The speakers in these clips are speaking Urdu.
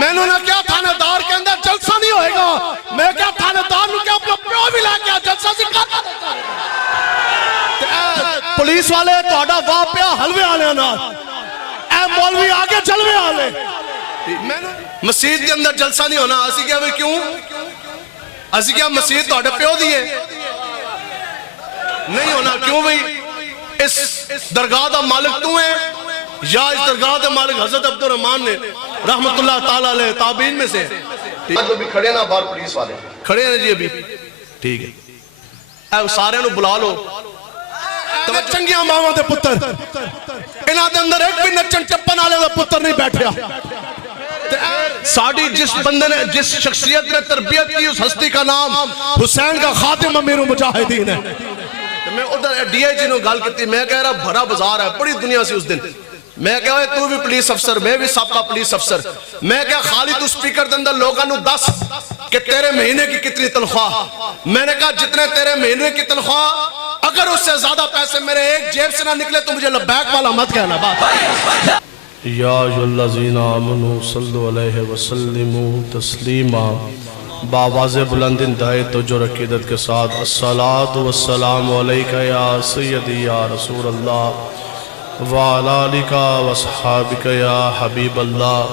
میں نے کیا تھانے دار کے اندر جلسہ نہیں ہوئے گا، میں کیا تھانے دار نو کیا اپنا پیو بھی لے کیا جلسہ سکھاتا پولیس والے توڑا واہ پیا حلوے آلے نال، اے مولوی آگے جلوے آلے مسجد کے اندر جلسہ نہیں ہونا۔ اسی کیا بھئی کیوں؟ اسی کیا مسجد توڑے پیو دیئے نہیں ہونا کیوں بھئی؟ اس درگاہ دا مالک تو ہیں یا اس درگاہ دا مالک حضرت عبدالرحمن نے رحمت اللہ تعالیٰ علیہ تابعین میں سے آج جو بھی کھڑے نا بار پولیس والے کھڑے ہیں جی ابھی ٹھیک ہے، اے سارے نو بلا لو چنگیاں ماں دے پتر انہاں دے اندر ایک بھی نچن چپن آلے دا پتر نہیں بیٹھیا۔ ساڑھی جس بندے نے جس شخصیت نے تربیت کی اس ہستی کا نام حسین کا خاتم امیر مجاہدین ہے۔ میں ادھر ڈی آئی جی نے گال کہتی میں کہہ رہا بھرا بازار ہے بڑی دنیا سے اس دن، میں کہہ رہا تو بھی پولیس افسر میں بھی سابقہ پولیس افسر، میں کہا خالد اس سپیکر دے اندر لوگاں نو دس کہ تیرے مہینے کی کتنی تنخواہ، میں نے کہا جتنے تیرے مہینے کی تنخواہ اگر اس سے زیادہ پیسے میرے ایک جیب سے نہ نکلے تو مجھے لبیک والا مت کہنا بات۔ یا ایھالذین آمنوا صلوا علیہ وسلموا تسلیما، باواز بلند انتہائی توجہ عقیدت کے ساتھ الصلاۃ والسلام علیکہ یا سیدی یا رسول اللہ وعلی آلک واصحابک یا حبیب اللہ،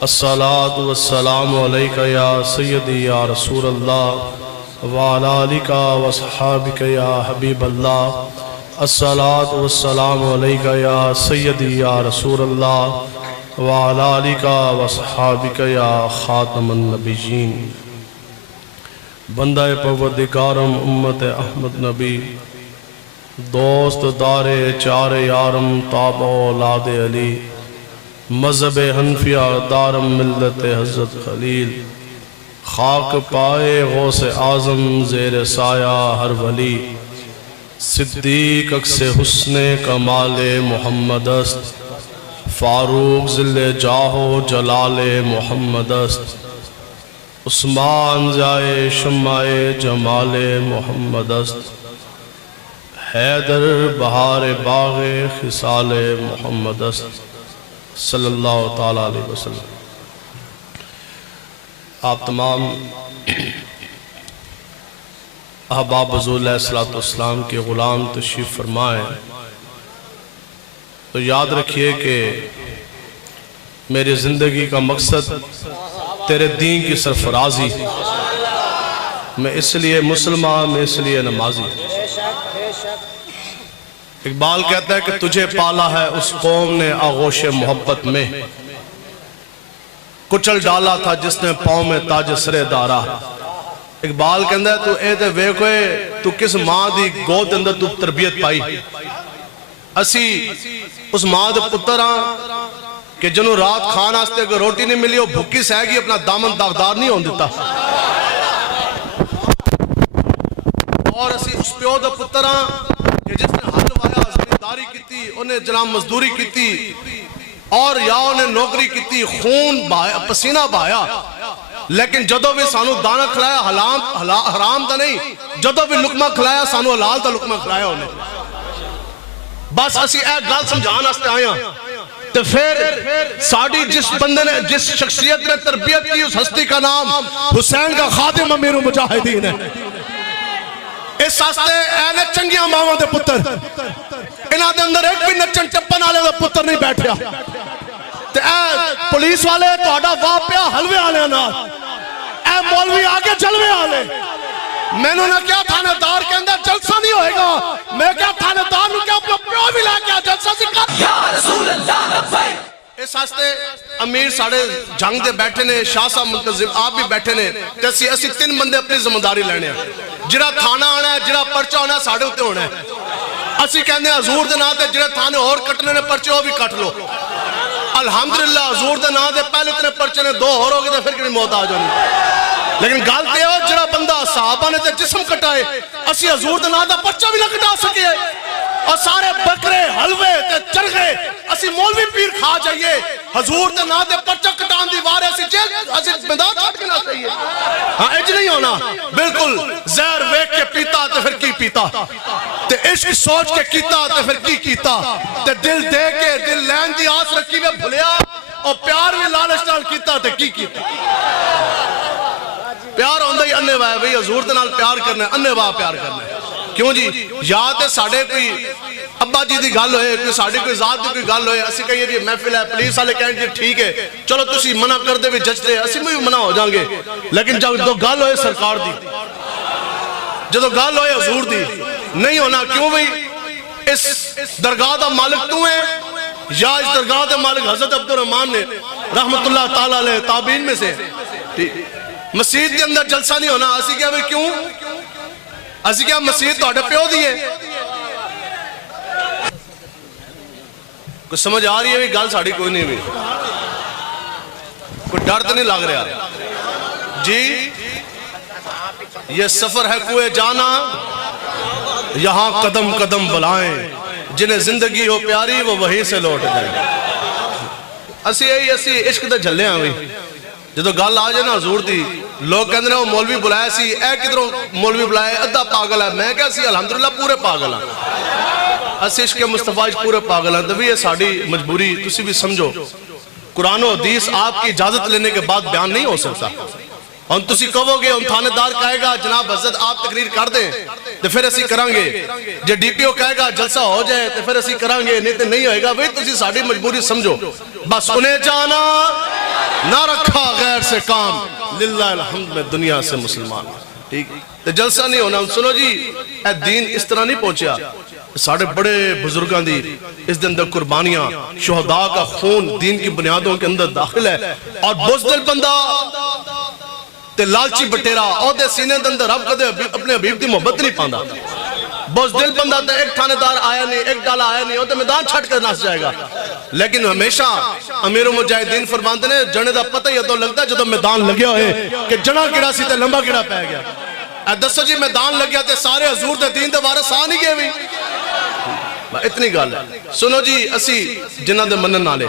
الصلاۃ والسلام علیکہ یا سیدی یا رسول اللہ وعلی آلک واصحابک یا حبیب اللہ، الصلاۃ والسلام علیکہ یا سیدی یا رسول اللہ وعلی آلک واصحابک یا خاتم النبیین۔ بندہ پروردگارم امت احمد نبی، دوست دار چار یارم تابع اولاد علی، مذہب حنفیہ دارم ملت حضرت خلیل، خاک پائے غوث اعظم زیر سایہ ہر ولی، صدیق اکس حسن کمال محمد است، فاروق ذل جاہ و جلال محمد است، عثمان جائے شمع جمال محمد است، حیدر بہار باغ خصال محمد است صلی اللہ تعالیٰ علیہ وسلم۔ آپ تمام احباب حضور علیہ السلام کے غلام تشریف فرمائیں تو یاد رکھیے کہ میری زندگی کا مقصد تیرے دین کی سرفرازی، میں اس لیے مسلمان، میں اس لیے نمازی۔ اقبال کہتا ہے کہ تجھے پالا ہے اس قوم نے آغوش محبت میں، کچل ڈالا تھا جس نے پاؤں میں تاج سرے دارا۔ اقبال کہتا ہے تو اے دے ویکوئے تو کس ماں دی گود اندر تو تربیت پائی، اسی اس ماں دے پتر ہاں کہ جنہوں رات کھان آستے اگر روٹی نہیں ملی ہو بھکی سہ گی اپنا دامن داغدار نہیں ہون دیتا، اور اسی اس پیو دا پتر ہاں کہ جس نے حل وایا زمینداری کی تھی، انہیں جناب مزدوری کی تھی، اور یا انہیں نوکری کی تھی، خون پسینہ بہایا، لیکن جدو بھی سانو دانہ کھلایا حرام دا نہیں، جدو بھی لقمہ کھلایا سانو حلال دا لقمہ کھلایا انہیں۔ بس اسی ایک گال سمجھان آستے آیا تو پھر ساڑھی جس بندے نے جس شخصیت نے تربیت کی اس ہستی کا نام حسین کا خاتم امیر مجاہدین ہے۔ اس آستے اے چنگیاں ماں دے پتر انہاں دے اندر ایک بھی نچن چپن آلے دا پتر نہیں بیٹھیا، تے اے پولیس والے توڑا واہ پیا حلوے آلے نال، اے مولوی آگے جلوے آلے، میں نے کیا تھانے دار کے اندر جلسہ نہیں ہوئے گا، میں کیا تھانے دار نو کیا اپنا پیو بھی لے کیا جلسہ سکھا یا رسول اللہ لبیک۔ اس ہستے امیر ساڑھے جنگ دے بیٹھے نے، شاہ صاحب منتظم آپ بھی بیٹھے نے، تیسی اسی تین بندے اپنی ذمہ لینے ہیں، جڑا تھانہ آنا ہے جڑا پرچہ ہونا ہے ساڑھے ہوتے ہونا ہے، اسی کہنے ہیں حضور دے ناتے جڑے تھانے اور کٹنے نے پرچے ہو بھی کٹ لو، الحمدللہ حضور دے ناتے پہلے اتنے پرچے نے دو اور ہوگی تو پھر کنی موت آ جانی، لیکن گالتے ہو جڑا بندہ صحابہ نے تے جسم کٹائے اسی حضور دے ناتے پرچہ بھی نہ کٹا سکے، اور سارے بکرے حلوے تے چرغے اسی مولوی پیر کھا جائیے، حضور دے ناتے پرچہ کٹان دیوارے اسی جیل اسی بندات کھٹ کے نہ چاہیے، ہاں اج نہیں ہونا، بالکل زہر ویک کے پیتا تے پھر کی پیتا، تے عشق سوچ کے کیتا تے پھر کی کیتا، تے دل دے کے دل لین دی آس رکھی میں بھلیا اور پیار بھی لالچ نال کیتا تے کی کیتا پیار ہوندہ ہی اننے واہ بھئی حضور دے نال پیار کرنا ہے اننے واہ پیار کرنا ہے کیوں جی یا تے ساڑھے کوئی ابا جی دی گل ہوئے کوئی ساڑھے کوئی ذات دی کوئی گل ہوئے اسی کہیے جی محفل ہے پولیس والے کہیں جی ٹھیک ہے چلو تسی منع کر دے بھی جج دے اسی میں بھی منع ہو جائیں گے لیکن جب دو گل ہوئے سرکار دی جدو گل ہوئے حضور دی نہیں ہونا کیوں بھئی اس درگاہ دا مالک تو ہے یا اس درگاہ دا مالک حضرت عبدالرحمن نے رحمت اللہ تعالیٰ علیہ تابعین میں سے مسجد کے اندر جلسہ نہیں ہونا اسی کیا بھئی کیوں اسی کیا مسجد تو اڈے پیو دیئے کچھ سمجھ آ رہی ہے بھی گل ساڑھی کوئی نہیں بھی کوئی ڈر تو نہیں لگ رہا جی یہ سفر ہے کوئے جانا یہاں قدم قدم بلائیں جنہیں زندگی ہو پیاری وہ وہیں سے لوٹ جائیں اسی عشق دے جھلے ہیں بھی جدو گل آ جائے نا حضور دی لوگ کہندے ہیں وہ مولوی بلائے سی اے کدھروں مولوی بلائے ادھا پاگل ہے میں کہا سی الحمدللہ پورے پاگل ہیں اسی عشق مصطفیٰ پورے پاگل ہیں تبھی یہ ساڑھی مجبوری تسی بھی سمجھو قرآن و حدیث آپ کی اجازت لینے کے بعد بیان نہیں ہو سکتا اور تسی کہو گے ان تھانے دار کہے گا جناب حضرت آپ تقریر کر دیں تو پھر اسی کریں گے جو ڈی پی او کہے گا جلسہ ہو جائے تو پھر اسی کریں گے نہیں تو نہیں ہوئے گا بھئی تسی ساڑھی مجبوری سمجھو بس انہیں جانا نہ رکھا غیر سے کام للہ الحمد میں دنیا سے مسلمان ٹھیک تو جلسہ نہیں ہونا سنو جی اے دین اس طرح نہیں پہنچیا ساڑھے بڑے بزرگان دی اس دن اندر قربانیاں شہداء کا خون دین کی بنیادوں کے اندر داخل ہے اور بزدل بندہ تے لالچی بٹیرا عہدے سینے دے اندر رب کدے اپنے حبیب دی محبت نہیں پاندا بزدل بندہ تے ایک تھانے دار آیا نہیں ایک ڈالا آیا نہیں وہ تے میدان چھٹ کر ناس جائے گا لیکن ہمیشہ امیر و مجاہدین فرماندے نے جنے دا پتہ یہ تو لگتا ہے جدو میدان لگیا ہوئے کہ جنا کیڑا سی تے لمبا کیڑا پہ گیا اے دسو جی میدان لگیا تے سارے حضور دے دین دے وارث آ نہیں گئے بھی اتنی گل ہے سنو جی اسی جنہ دے منن نالے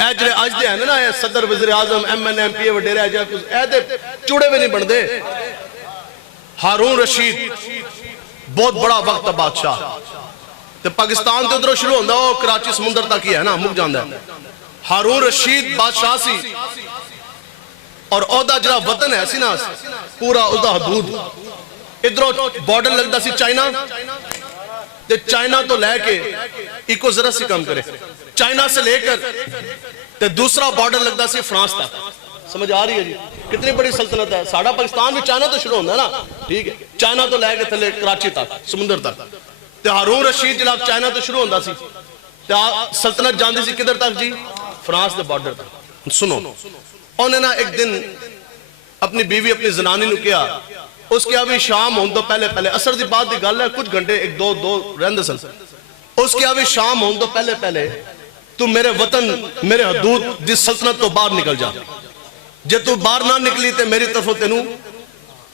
اے جڑے آج دے ہیں نا اے صدر وزیر اعظم ایم این ایم پی اے وڈیرے اے جائے اے دے چوڑے بھی نہیں بن دے ہارون رشید بہت بڑا وقت بادشاہ تے پاکستان تے ادھر شروع ہوندہ وہ کراچی سمندر تک ہی ہے نا مک جاندہ ہے ہارون رشید بادشاہ سی اور عہدہ جڑا وطن ہے سی نا پورا عہدہ حدود ادھر بارڈر لگتا سی چائنا تے چائنا تو لے کے ایک ذرا سی کم کرے چائنا سے لے کر تے دوسرا بارڈر لگتا سی فرانس تک سمجھ آ رہی ہے جی کتنی بڑی سلطنت ہے ساڑھا پاکستان بھی چائنا تو شروع ہوندہ ہے نا ٹھیک ہے چائنا تو لے کے تھلے کراچی تک سمندر تک تے ہارون رشید جلاب چائنا تو شروع ہوندہ سی تے سلطنت جاندی سی کدھر تک جی فرانس دے بارڈر تک سنو انہیں نا ایک دن اپنی بیوی اپنی زنانی نے کیا اس کے ابھی شام ہون تو پہلے اثر دی بات دی گل ہے کچھ گھنٹے ایک دو رہندے سن اس کے ابھی شام ہون تو پہلے تو میرے وطن میرے حدود دی سلطنت تو باہر نکل جا جے تو باہر نہ نکلی تے میری طرف تینوں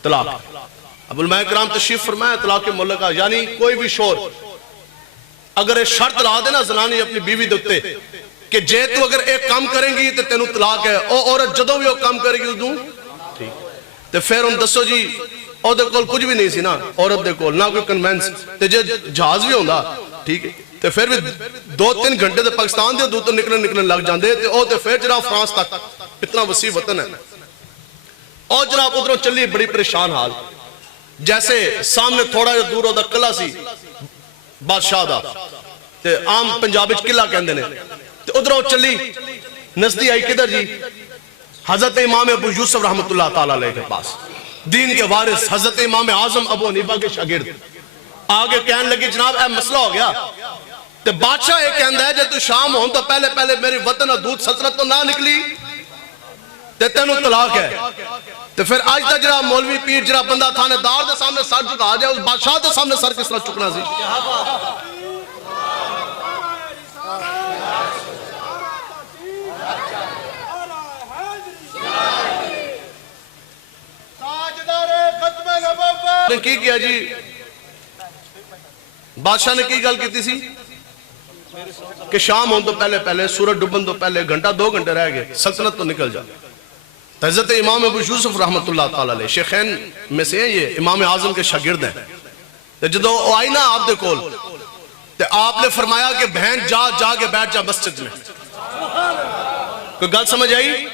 طلاق ابو الماء کرام تشریف فرمایا طلاق ملکہ یعنی کوئی بھی شور اگر ایک شرط لا دے نا زنانی اپنی بیوی دکتے کہ جے تو اگر ایک کام کریں گی تے تینوں طلاق ہے او عورت جدوں بھی وہ کام کرے گی تو دوں تے پھر ان دسو جی او دے کول کچھ بھی نہیں سی نا عورت دے کول نہ کوئی کنوینس تے جے جہاز بھی ہوندہ ٹھیک ہے تے پھر بھی 2-3 گھنٹے تے پاکستان دے دو تو نکلن لگ جاندے تے او تے پھر جناب فرانس تک اتنا وسیع وطن ہے اور جناب ادھروں چلی بڑی پریشان حال جیسے سامنے تھوڑا جو دور ہوتا قلعہ سی بادشاہ دا تے عام پنجابی قلعہ کہندے نے تے ادھروں چلی نزدی آئی کدھر جی حضرت امام ابو یوسف رحمت اللہ تعالیٰ علیہ کے پاس دین کے وارث حضرت امام اعظم ابو حنیفہ کے شاگرد آگے کہنے لگی جناب اے مسئلہ ہو گیا تے بادشاہ ایک کہندہ ہے جے تو شام ہون تو پہلے میری وطن حدود سلطنت تو نہ نکلی تے تینوں طلاق ہے تے پھر آج تک جرا مولوی پیر جرا بندہ تھانے دار دے سامنے سر چکا آ جائے اس بادشاہ دے سامنے سر کس طرح چکنا سی نے کی کیا جی بادشاہ نے کی گل کی سی کہ شام ہون تو پہلے سورج ڈوبن تو پہلے گھنٹہ 2 گھنٹے رہ گئے سلطنت تو نکل جا حضرت امام ابو یوسف رحمت اللہ تعالیٰ علیہ شیخین میں سے ہیں یہ امام اعظم کے شاگرد ہیں جدو آئی نا آپ دے کول تے آپ نے فرمایا کہ بہن جا کے بیٹھ جا مسجد میں کوئی گل سمجھ آئی؟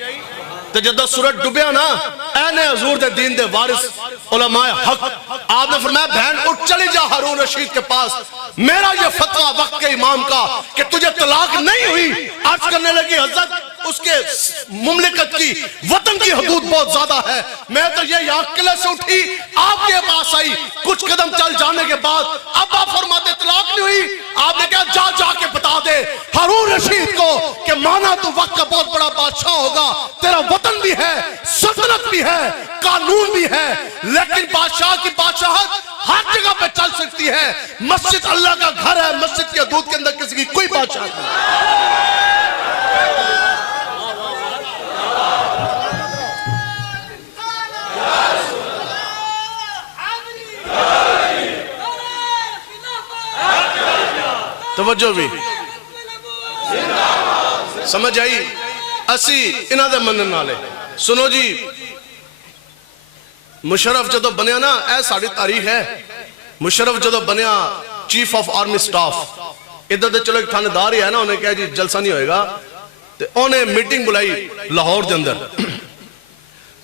تو جدو سورج ڈوبیا نا اے حضور دے دین دے وارث علماء حق، آپ نے فرمایا بہن اٹھ چلی جا ہارون رشید کے پاس، میرا یہ فتویٰ وقت کے امام کا کہ تجھے طلاق نہیں ہوئی، عرض کرنے لگی حضرت اس کے مملکت کی وطن کی حدود بہت زیادہ ہے، میں تو یہ یہاں قلعے سے اٹھی آپ کے پاس آئی، کچھ قدم چل جانے کے بعد اب آپ فرماتے طلاق نہیں ہوئی، آپ نے کہا جا جا کے بتا دے ہارون رشید کو کہ مانا تو وقت کا بہت بڑا بادشاہ ہوگا، تیرا وطن بھی ہے، سلطنت بھی ہے، قانون بھی ہے، لیکن بادشاہ کی بادشاہت ہر جگہ پہ چل سکتی ہے، مسجد اللہ کا گھر ہے، مسجد کی حدود کے اندر کسی کی کوئی بادشاہ نہیں۔ توجہ بھی سمجھ آئی؟ اسی انہ دے منن نالے سنو جی، مشرف جدو بنیا نا، اے ساڑی تاریخ ہے، مشرف جدو بنیا چیف آف آرمی سٹاف، ادھر دے چلو ایک تھانے دار ہی ہے نا، انہیں کہا جی جلسہ نہیں ہوئے گا، تو انہیں میٹنگ بلائی لاہور دے اندر،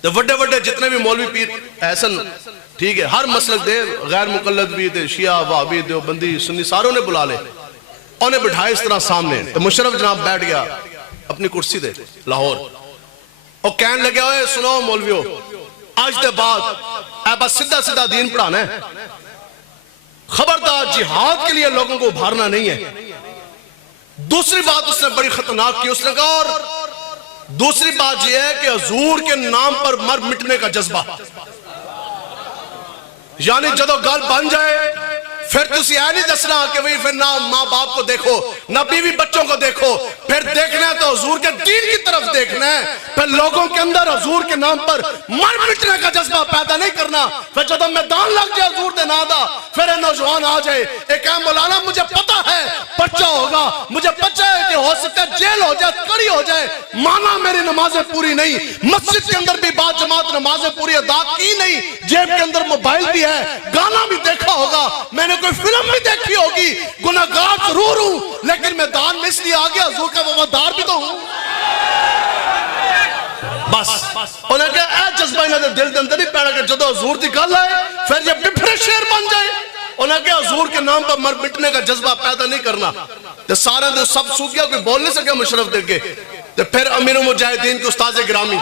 تو وڈے وڈے جتنے بھی مولوی پیر احسن ٹھیک ہے، ہر مسلک دے غیر مقلد بھی دے، شیعہ وہابی دیوبندی سنی ساروں نے بلا لے، انہیں بٹھائے اس طرح سامنے، تو مشرف جناب بیٹھ گیا اپنی کرسی دے لاہور، اور کہنے لگے ہوئے سنو مولویوں، آج دے بعد اے بس سدھا سدھا دین پڑھانا ہے، خبردار جہاد کے لیے لوگوں کو ابھارنا نہیں ہے۔ دوسری بات اس نے بڑی خطرناک کی، اس نے کہا اور دوسری بات یہ ہے کہ حضور کے نام پر مر مٹنے کا جذبہ، یعنی جدو گل بن جائے پھر تسی نہیں دسنا کہ پھر نہ ماں باپ کو دیکھو نہ بیوی بچوں کو دیکھو، پھر دیکھنا ہے تو حضور کے دین کی طرف دیکھنا ہے، پھر لوگوں کے اندر حضور کے نام پر مر مٹنے کا جذبہ پیدا نہیں کرنا۔ پھر جدو میدان لگ جائے حضور دے نادا پھر نوجوان آ جائے ایک مولانا مجھے پتا ہے پرچہ ہوگا، مجھے پتا ہے کہ ہو سکتا ہے جیل ہو جائے کڑی ہو جائے، مانا میری نمازیں پوری نہیں، مسجد کے اندر بھی بعض جماعت نمازیں پوری ادا کی نہیں، جیب کے اندر موبائل بھی ہے، گانا بھی دیکھا ہوگا، میں نے کوئی فلم بھی دیکھی ہوگی، گناہگار ضرور ہوں لیکن میدان میں اس لیے آگے حضور کا وفادار بھی تو ہوں۔ بس انہیں کہا اے جذبہ انہیں دل دے اندر نہیں پیڑا کہ جدو حضور دی گل ہے پھر یہ بپھرے شیر بن جائے، انہیں کہا حضور کے نام پر مر مٹنے کا جذبہ پیدا نہیں کرنا۔ تو سارے دے سب سو گیا، کوئی بول نہیں سکیا مشرف دے کے۔ تو پھر امیر مجاہدین کے استاذ گرامی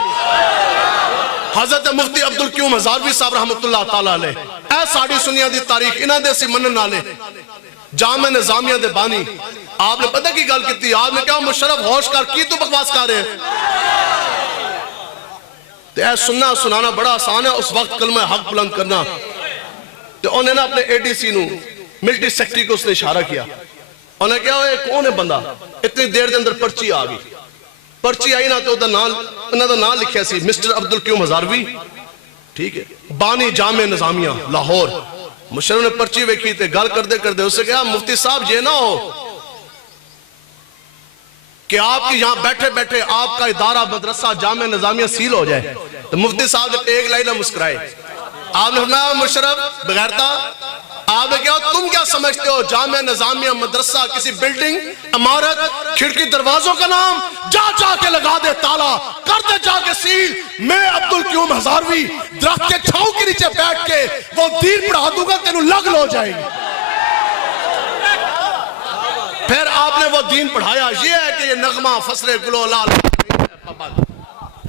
حضرت مفتی عبدالقیوم ہزاروی صاحب رحمت اللہ تعالیٰ علیہ، اے ساڑی سنیا دی تاریخ انہ دے سی منن نالے جامع نظامیہ دے بانی، آپ نے پتہ کی گل کیتی، آپ نے کہا مشرف ہوش کر کی تو بکواس کر رہے ہیں، تو اے سننا سنانا بڑا آسان ہے، اس وقت کلمہ حق بلند کرنا۔ تو انہیں نا اپنے اے ڈی سی نو ملٹری سیکٹری کو اس نے اشارہ کیا، انہیں کہا وہ کون ہے بندہ، اتنی دیر دے اندر پرچی آ گئی، پرچی آئی نا تو انہوں دا نام لکھیا سی مسٹر عبدالقیوم ہزاروی، ٹھیک ہے، بانی جامع نظامیہ لاہور۔ مشرف نے پرچی ویکھی تے گل کردے کردے اس سے کہا مفتی صاحب یہ نہ ہو کہ آپ کی یہاں بیٹھے بیٹھے آپ کا ادارہ مدرسہ جامع نظامیہ سیل ہو جائے۔ تو مفتی صاحب نے ایک لائنہ مسکرائے، آپ نے فرمایا مشرف بغیرتا، آپ نے کہا تم کیا سمجھتے ہو جامع نظامیہ مدرسہ کسی بلڈنگ عمارت کھڑکی دروازوں کا نام، جا جا کے لگا دے تالا، کر دے جا کے سیل، میں عبدالقیوم ہزاروی درخت کے چھاؤں کے نیچے بیٹھ کے وہ دین پڑھا دوں گا تینوں لگ لو جائے گی۔ پھر آپ نے وہ دین پڑھایا، یہ ہے کہ یہ نغمہ فصل گلو لال،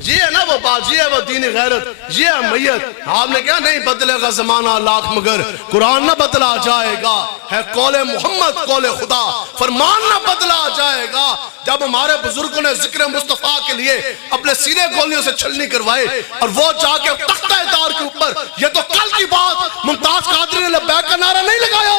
یہ ہے نا وہ بات، یہ ہے وہ دین غیرت، یہ ہے میت۔ آپ نے کہا نہیں بدلے گا زمانہ لاکھ مگر قرآن نہ بدلا جائے گا، ہے قول محمد قول خدا، فرمان نہ بدلا جائے گا۔ جب ہمارے بزرگوں نے ذکر مصطفیٰ کے لیے اپنے سینے گولیوں سے چھلنی کروائے اور وہ جا کے تختہ دار کے اوپر، یہ تو کل کی بات، ممتاز قادری نے لبیک کا نعرہ نہیں لگایا،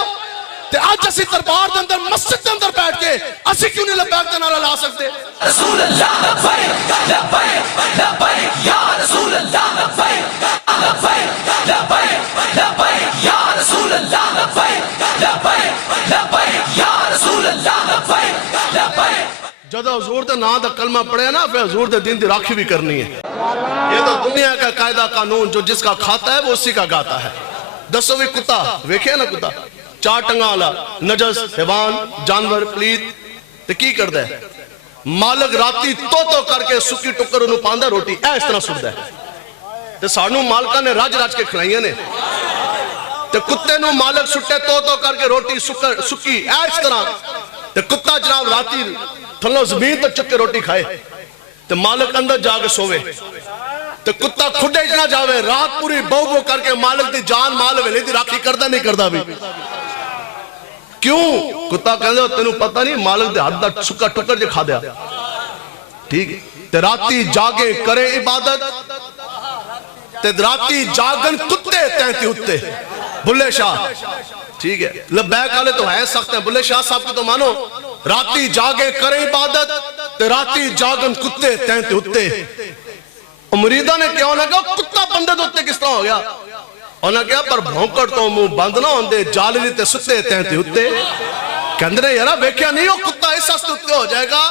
تے آج اسی دربار دے اندر مسجد دے اندر بیٹھ کے اسی کیوں نہیں لبیک کا نعرہ لا سکتے؟ رسول اللہ لبیک لبیک لبیک یا رسول اللہ لبیک لبیک لبیک لبیک یا رسول اللہ لبیک لبیک لبیک یا رسول اللہ لبیک لبیک۔ جدو حضور دے نام دا کلمہ پڑھے نا پھر حضور دے دین دی راکھی بھی کرنی ہے۔ یہ تو دنیا کا قاعدہ قانون جو جس کا کھاتا ہے وہ اسی کا گاتا ہے۔ دسو بھی کتا ویکھے نا کتا چار ٹنگا والا نجس حیوان جانور پلید تے کی کردا ہے مالک راتی تو کر کے سکی ٹکر انہوں پاندہ روٹی اس طرح سکتا ہے تے سانوں مالکہ نے راج راج کے کھلائیاں نے تے کتے نو مالک سٹے تو کر کے روٹی سکی اس طرح تے کتا جناب راتی تھلو زمین تو چک کے روٹی کھائے تے مالک اندر جا کے سوے تے کتا کھڈے جنا جاوے رات پوری بو کر کے مالک دی جان مال ویلے دی راکھی کردہ نہیں کردہ بھی کیوں کتا کہندے ہو تینوں پتہ نہیں مالک دے ہاتھ دا سکا ٹکر جے کھا دیا ٹھیک ہے تے راتی جاگے کرے عبادت تے راتی جاگن کتے تینتی ہوتے بلے شاہ ٹھیک ہے لبیک آلے تو ہے سخت ہیں بلے شاہ صاحب کو تو مانو راتی جاگے کرے عبادت تے راتی جاگن کتے تینتی ہوتے مریدہ نے کیا ہونا کہا کتا بندے دوتے کس طرح ہو گیا انہاں کہا پر بھونکڑ تو منہ بند نہ ہوندے جالی تے ستے تینتے ہوتے کہندے یارا بیکھیا نہیں ہو کتا اس ہستے ہوتے ہو جائے گا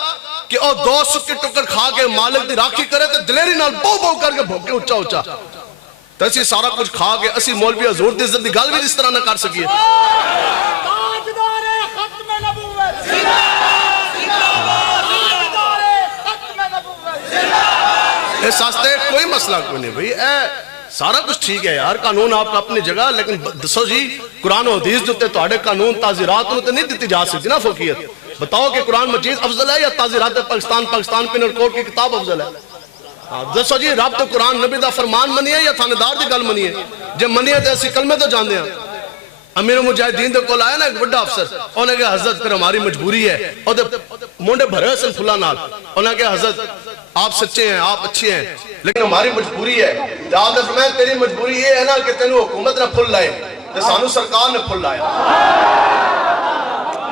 کہ او دو سکے ٹکر کھا کے مالک دی راکھی کرے تے دلیری نال بو کر کے بھونکے اچھا اچھا تو اسی سارا کچھ کھا کے اسی مولوی حضور دی عزت دی گل بھی جس طرح نہ کر سکیے اس ہستے کوئی مسئلہ کوئی نہیں بھئی سارا کچھ ٹھیک ہے یار قانون آپ کا اپنی جگہ لیکن دسو جی قرآن و حدیث جو تہاڈے قانون تعزیرات تو نہیں دیتی جا سکتی نا فوقیت بتاؤ کہ قرآن مجید افضل ہے یا تعزیرات پاکستان پینل کوڈ کی کتاب افضل ہے دسو جی رب تو قرآن نبی دا فرمان منی ہے یا تھانے دار دی گل منی ہے جب منی ہے تو ایسی کلمے تو جان دیا امیر مجاہدین دے کول آیا نا ایک بڑا افسر انہوں نے کہا حضرت پھر ہماری مجبوری ہے اور مونڈے بھرے سن پھلا نال انہوں نے کہا حضرت آپ سچے ہیں آپ اچھے ہیں لیکن ہماری مجبوری ہے جہاں میں تیری مجبوری یہ ہے نا کہ تینوں حکومت نے پھل لائے تے سانو سرکار نے پھل لایا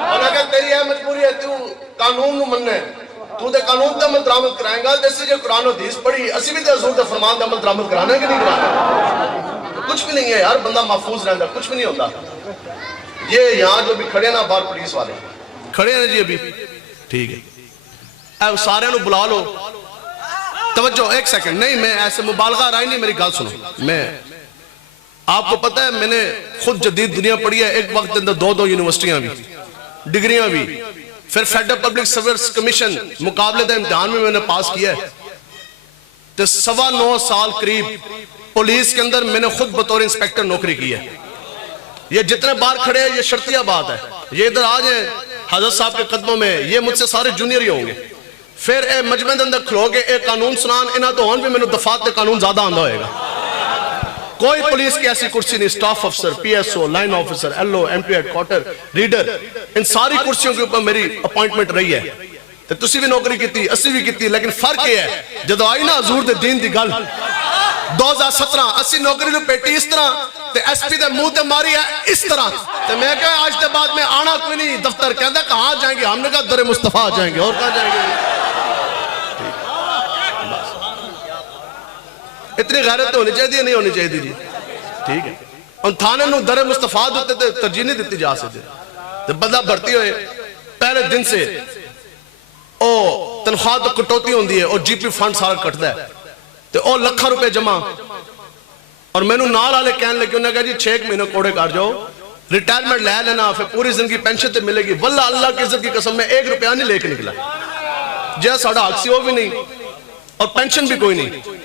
انہوں نے کہا تیری ہے مجبوری ہے تو قانون نو مننے تو دے قانون تے عمل درآمد کرائیں گا جیسے جو قرآن و حدیث پڑھی اسی بھی تے حضور دے فرمان تے عمل درآمد کرانا ہے کہ نہیں کرانا کچھ بھی نہیں ہے یار بندہ محفوظ رہندا کچھ بھی نہیں ہوتا یہ یہاں جو بھی کھڑے نا باہر پولیس والے کھڑے ہیں جی ابھی ٹھیک ہے اے سارے نو بلا لو توجہ ایک سیکنڈ نہیں میں ایسے مبالغہ رائے نہیں میری گل سنو میں آپ کو پتہ ہے میں نے خود جدید دنیا پڑھی ہے ایک وقت اندر دو یونیورسٹیاں بھی ڈگریاں بھی پھر فیڈرل پبلک سروس کمیشن مقابلے دا امتحان میں نے پاس کیا ہے تو 9.25 سال قریب پولیس کے اندر میں نے خود بطور انسپیکٹر نوکری کی ہے یہ جتنے بار کھڑے ہیں یہ شرطیہ بات ہے یہ ادھر آج ہیں حضرت صاحب کے قدموں میں یہ مجھ سے سارے جونیئر ہی ہوں گے پھر اے مجمع دے اندر کھلو گے اے قانون سنان انہاں تو ہون بھی میں نے دفعات تے قانون زیادہ آندہ ہوئے گا کوئی پولیس کی ایسی کرسی نہیں سٹاف افسر P S O line officer L O M P headquarter reader ان ساری کرسیوں کے اوپر میری اپوائنٹمنٹ رہی ہے تو تسی بھی نوکری کی تھی اسی بھی کی تھی لیکن فرق یہ ہے جدو آئی نا حضور دے دین دی گل 2017 اسی نوکری لو پیٹی اس طرح تے ایس پی دے منہ تے ماری ہے اس طرح تے میں کہا آج دے بعد میں آنا کوئی نہیں دفتر کہندہ کہاں جائیں گے ہم نے کہا در مصطفیٰ جائیں گے اور کہاں جائیں گے اتنی غیرت ہونی چاہیے نہیں ہونی چاہیے جی ٹھیک ہے ان تھانے نو در مصطفیٰ دیتے تھے ترجیح نہیں دیتی جا سکتے تو بندہ بھرتی ہوئے پہلے دن سے او تنخواہ تو کٹوتی ہوندی ہے او جی پی فنڈ سارا کٹتا ہے تو او لکھا روپے جمع اور میں نو نال آلے کہنے لگے انہوں نے کہا جی 6 مہینوں کوڑے کر جاؤ ریٹائرمنٹ لے لینا پھر پوری زندگی پینشن تے ملے گی واللہ اللہ کی عزت کی قسم میں 1 روپیہ نہیں لے کے نکلا جیسا ساڑھا حق سی ہو بھی نہیں اور پینشن بھی کوئی نہیں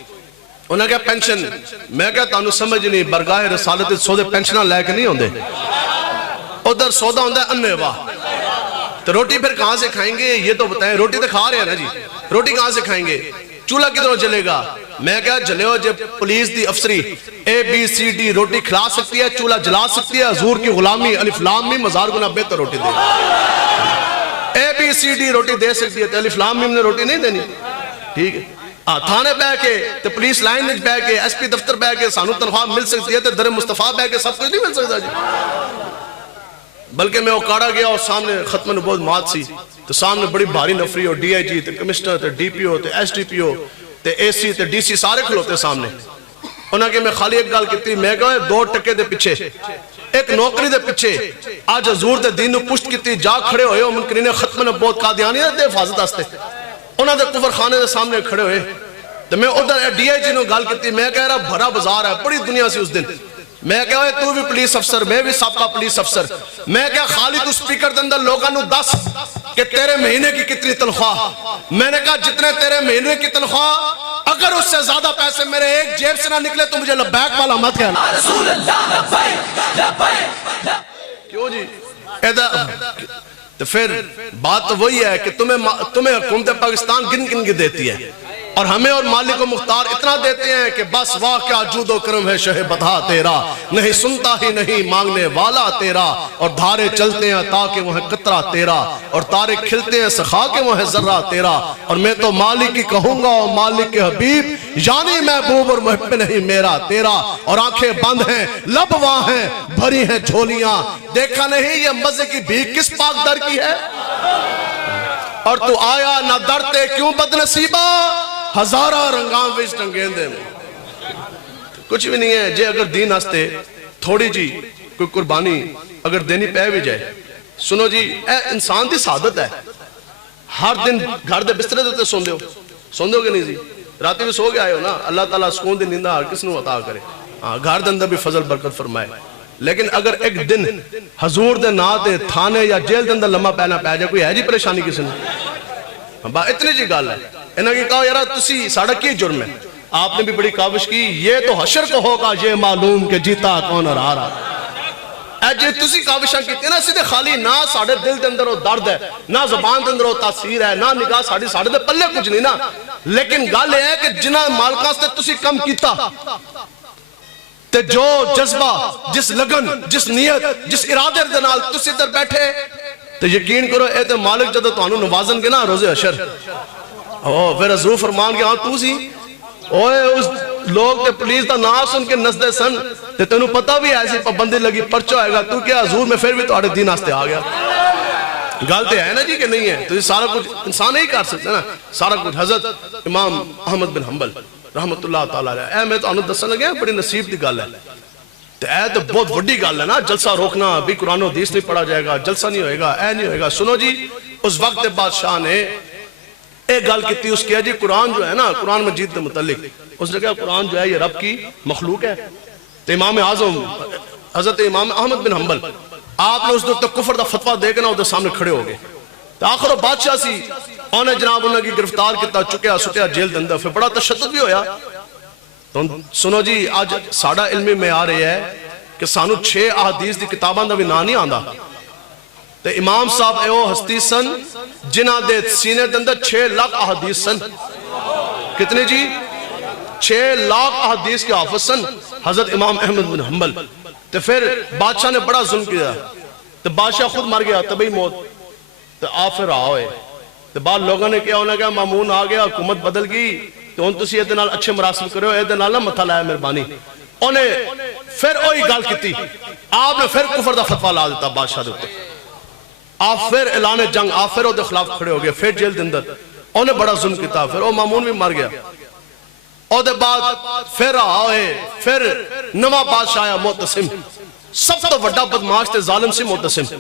انہوں نے کہا پینشن میں کہا تانو سمجھ نہیں برگاہ رسالت سودے پینشنہ لے کے نہیں ہوندے ادھر سودا ہوندہ ہے اننے واہ تو روٹی پھر کہاں سے کھائیں گے یہ تو بتائیں روٹی تو کھا رہے ہیں نا جی روٹی کہاں سے کھائیں گے چولہا کدھروں جلے گا میں کہا جلے ہو جب پولیس دی افسری اے بی سی ڈی روٹی کھلا سکتی ہے چولہا جلا سکتی ہے حضور کی غلامی الف لام میم ہزار گنا بہتر روٹی دے اے بی سی ڈی روٹی دے سکتی ہے الف لام میم نے روٹی نہیں دینی ٹھیک ہے تھانے بہ کے تو پولیس لائن میں بہ کے ایس پی دفتر بہ کے سانو تنخواہ مل سکتی ہے تو در مصطفیٰ بہ کے سب کچھ نہیں مل سکتا جی بلکہ میں اوکاڑا گیا اور سامنے ختم نبوت مات سی تو سامنے بڑی بھاری نفری ہو ڈی آئی جی تو کمشنر تو ڈی پی او تو ایس ڈی پی او تو اے سی تو ڈی سی سارے کھلوتے سامنے انہوں نے میں خالی ایک گال کہتی میں کہا 2 ٹکے دے پیچھے ایک نوکری دے پیچھے آج حضور دے دین نو پشت کیتی جا کھڑے ہوئے ہو منکرین ختم نبوت قادیانی دے حفاظت آستے انہوں نے کفر خانے دے سامنے کھڑے ہوئے تو میں ادھر ڈی آئی جی نو گال کیتی میں کہہ رہا بھرا بازار ہے بڑی دنیا سے اس دن میں کہا ہے تو بھی پولیس افسر میں بھی سابقہ پولیس افسر میں کہا خالی تو سپیکر دے اندر لوگاں نو 10 کہ تیرے مہینے کی کتنی تنخواہ؟ میں نے کہا جتنے تیرے مہینے کی تنخواہ، اگر اس سے زیادہ پیسے میرے ایک جیب سے نہ نکلے تو مجھے لبیک والا مت کہنا۔ رسول اللہ لبیک لبیک۔ کیوں جی؟ تو پھر بات تو وہی ہے کہ تمہیں حکومت پاکستان گن گن کے دیتی ہے، اور ہمیں اور مالک و مختار اتنا دیتے ہیں کہ بس واہ کیا جود و کرم ہے شہ بتا تیرا، نہیں سنتا ہی نہیں مانگنے والا تیرا، اور دھارے چلتے ہیں تاکہ وہ ہے قطرہ تیرا، اور تارے کھلتے ہیں سخا کے وہ ہے ذرہ تیرا، اور میں تو مالک ہی کہوں گا اور مالک کے حبیب، یعنی محبوب اور محب نہیں میرا تیرا، اور آنکھیں بند ہیں لب وہاں ہیں بھری ہیں جھولیاں، دیکھا نہیں یہ مزے کی بھیک کس پاک در کی ہے، اور تو آیا نہ درتے کیوں بد نصیبہ، ہزارہ رنگاں وچ ٹنگیں دے کچھ بھی نہیں ہے جے اگر دین ہستے تھوڑی جی کوئی قربانی اگر دینی پہ بھی جائے۔ سنو جی اے انسان دی سعادت ہے، ہر دن گھر دے بسترے دیتے سوندے ہو کہ نہیں جی؟ راتی بھی سو کے آئے ہو نا، اللہ تعالیٰ سکون دی نیندہ ہر کس نو عطا کرے، گھر دے اندر بھی فضل برکت فرمائے، لیکن اگر ایک دن حضور دے نا تے تھانے یا جیل دے اندر لمحہ پہنا پہ جائے، کوئی ہے جی پریشانی کسی نے؟ اتنی جی گال ہے۔ انہوں نے کہا یارا تسی ساڑھا کی جرم ہے؟ آپ نے بھی بڑی کاوش کی، یہ تو حشر کو ہوگا یہ معلوم کہ جیتا کون اور ہارا۔ اے جے تسی کاوشاں کی نا سیدھے خالی نہ ساڑھے دل دے اندر وہ درد ہے، نہ زبان دے اندر وہ تاثیر ہے، نہ نگاہ ساڑھے دے پلے کچھ نہیں نا، لیکن گال یہ ہے کہ جنہ مالکاں سے تسی کم کیتا تے جو جذبہ، جس لگن، جس نیت، جس ارادے دے نال تسی ادھر بیٹھے تو یقین کرو اے تے مالک جدو تو انہوں نوازن کے نا روز حشر، پھر حضور فرمان کے ہاں تو سی اوے اس لوگ تے پولیس دا نام سن کے نسدے سن تے تینوں پتہ بھی ایسی پابندی لگی پرچہ آئے گا تو کیا حضور میں پھر بھی تہاڈے دین واسطے آ گیا۔ گل تے ہے نا جی کہ نہیں ہے؟ تو یہ سارا کچھ انسان نہیں کر سکتے نا سارا کچھ۔ حضرت امام احمد بن حنبل رحمت اللہ تعالیٰ علیہ، اے میں تو انہوں دسن لگے بڑی نصیب دی گل ہے، تو اے تو بہت وڈی گل ہے نا، جلسہ روکنا بھی قرآن و حدیث نہیں پڑھا جائے گا، جلسہ نہیں ہوئے گا، اے نہیں ہوئے گا۔ سنو جی اس وقت بادشاہ نے ایک گل کی اس کیا جی قرآن جو ہے نا، قرآن مجید کے متعلق اس نے کہا قرآن جو ہے یہ رب کی مخلوق ہے، تو امام اعظم حضرت امام احمد بن حنبل آپ نے اس دن تک کفر دا فتوہ دے کے نا ادھر سامنے کھڑے ہو گئے، تو آخر وہ بادشاہ سی انہیں جناب انہیں کی گرفتار کیتا چکیا سٹیا جیل دے اندر، پھر بڑا تشدد بھی ہویا۔ تو سنو جی آج ساڑھا علمی میں آ رہے ہے کہ سانو 6 احادیث دی کتاباں دا بھی نا نہیں آندا، تو امام صاحب ایو ہستی سن جنہ دے سینے دے اندر 6 لاکھ احادیث سن، کتنے جی؟ 6 لاکھ احادیث کے حافظ سن حضرت امام احمد بن حنبل۔ تو پھر بادشاہ نے بڑا ظلم کیا، تو بادشاہ خود مر گیا طبعی موت، تو آپ پھر آ ہوئے، تو بعد لوگوں نے کیا انہوں نے کہا مامون آ گیا حکومت بدل گئی، تو ان تسی ایدے نال اچھے مراسم کرے ہو، ایدے نال نہ متھا لایا مہربانی، انہیں پھر وہی گل کیتی، آپ نے پھر کفر دا فتویٰ لا دیتا بادشاہ دے اوپر، آپ پھر اعلان جنگ، آپ پھر وہ دے خلاف کھڑے ہو گئے، پھر جیل دے اندر انہیں بڑا ظلم کیتا، پھر وہ مامون بھی مر گیا، اور دے بعد پھر آئے، پھر نواں بادشاہ آیا معتصم، سب تو بڑا بدمعاش تے ظالم سی معتصم،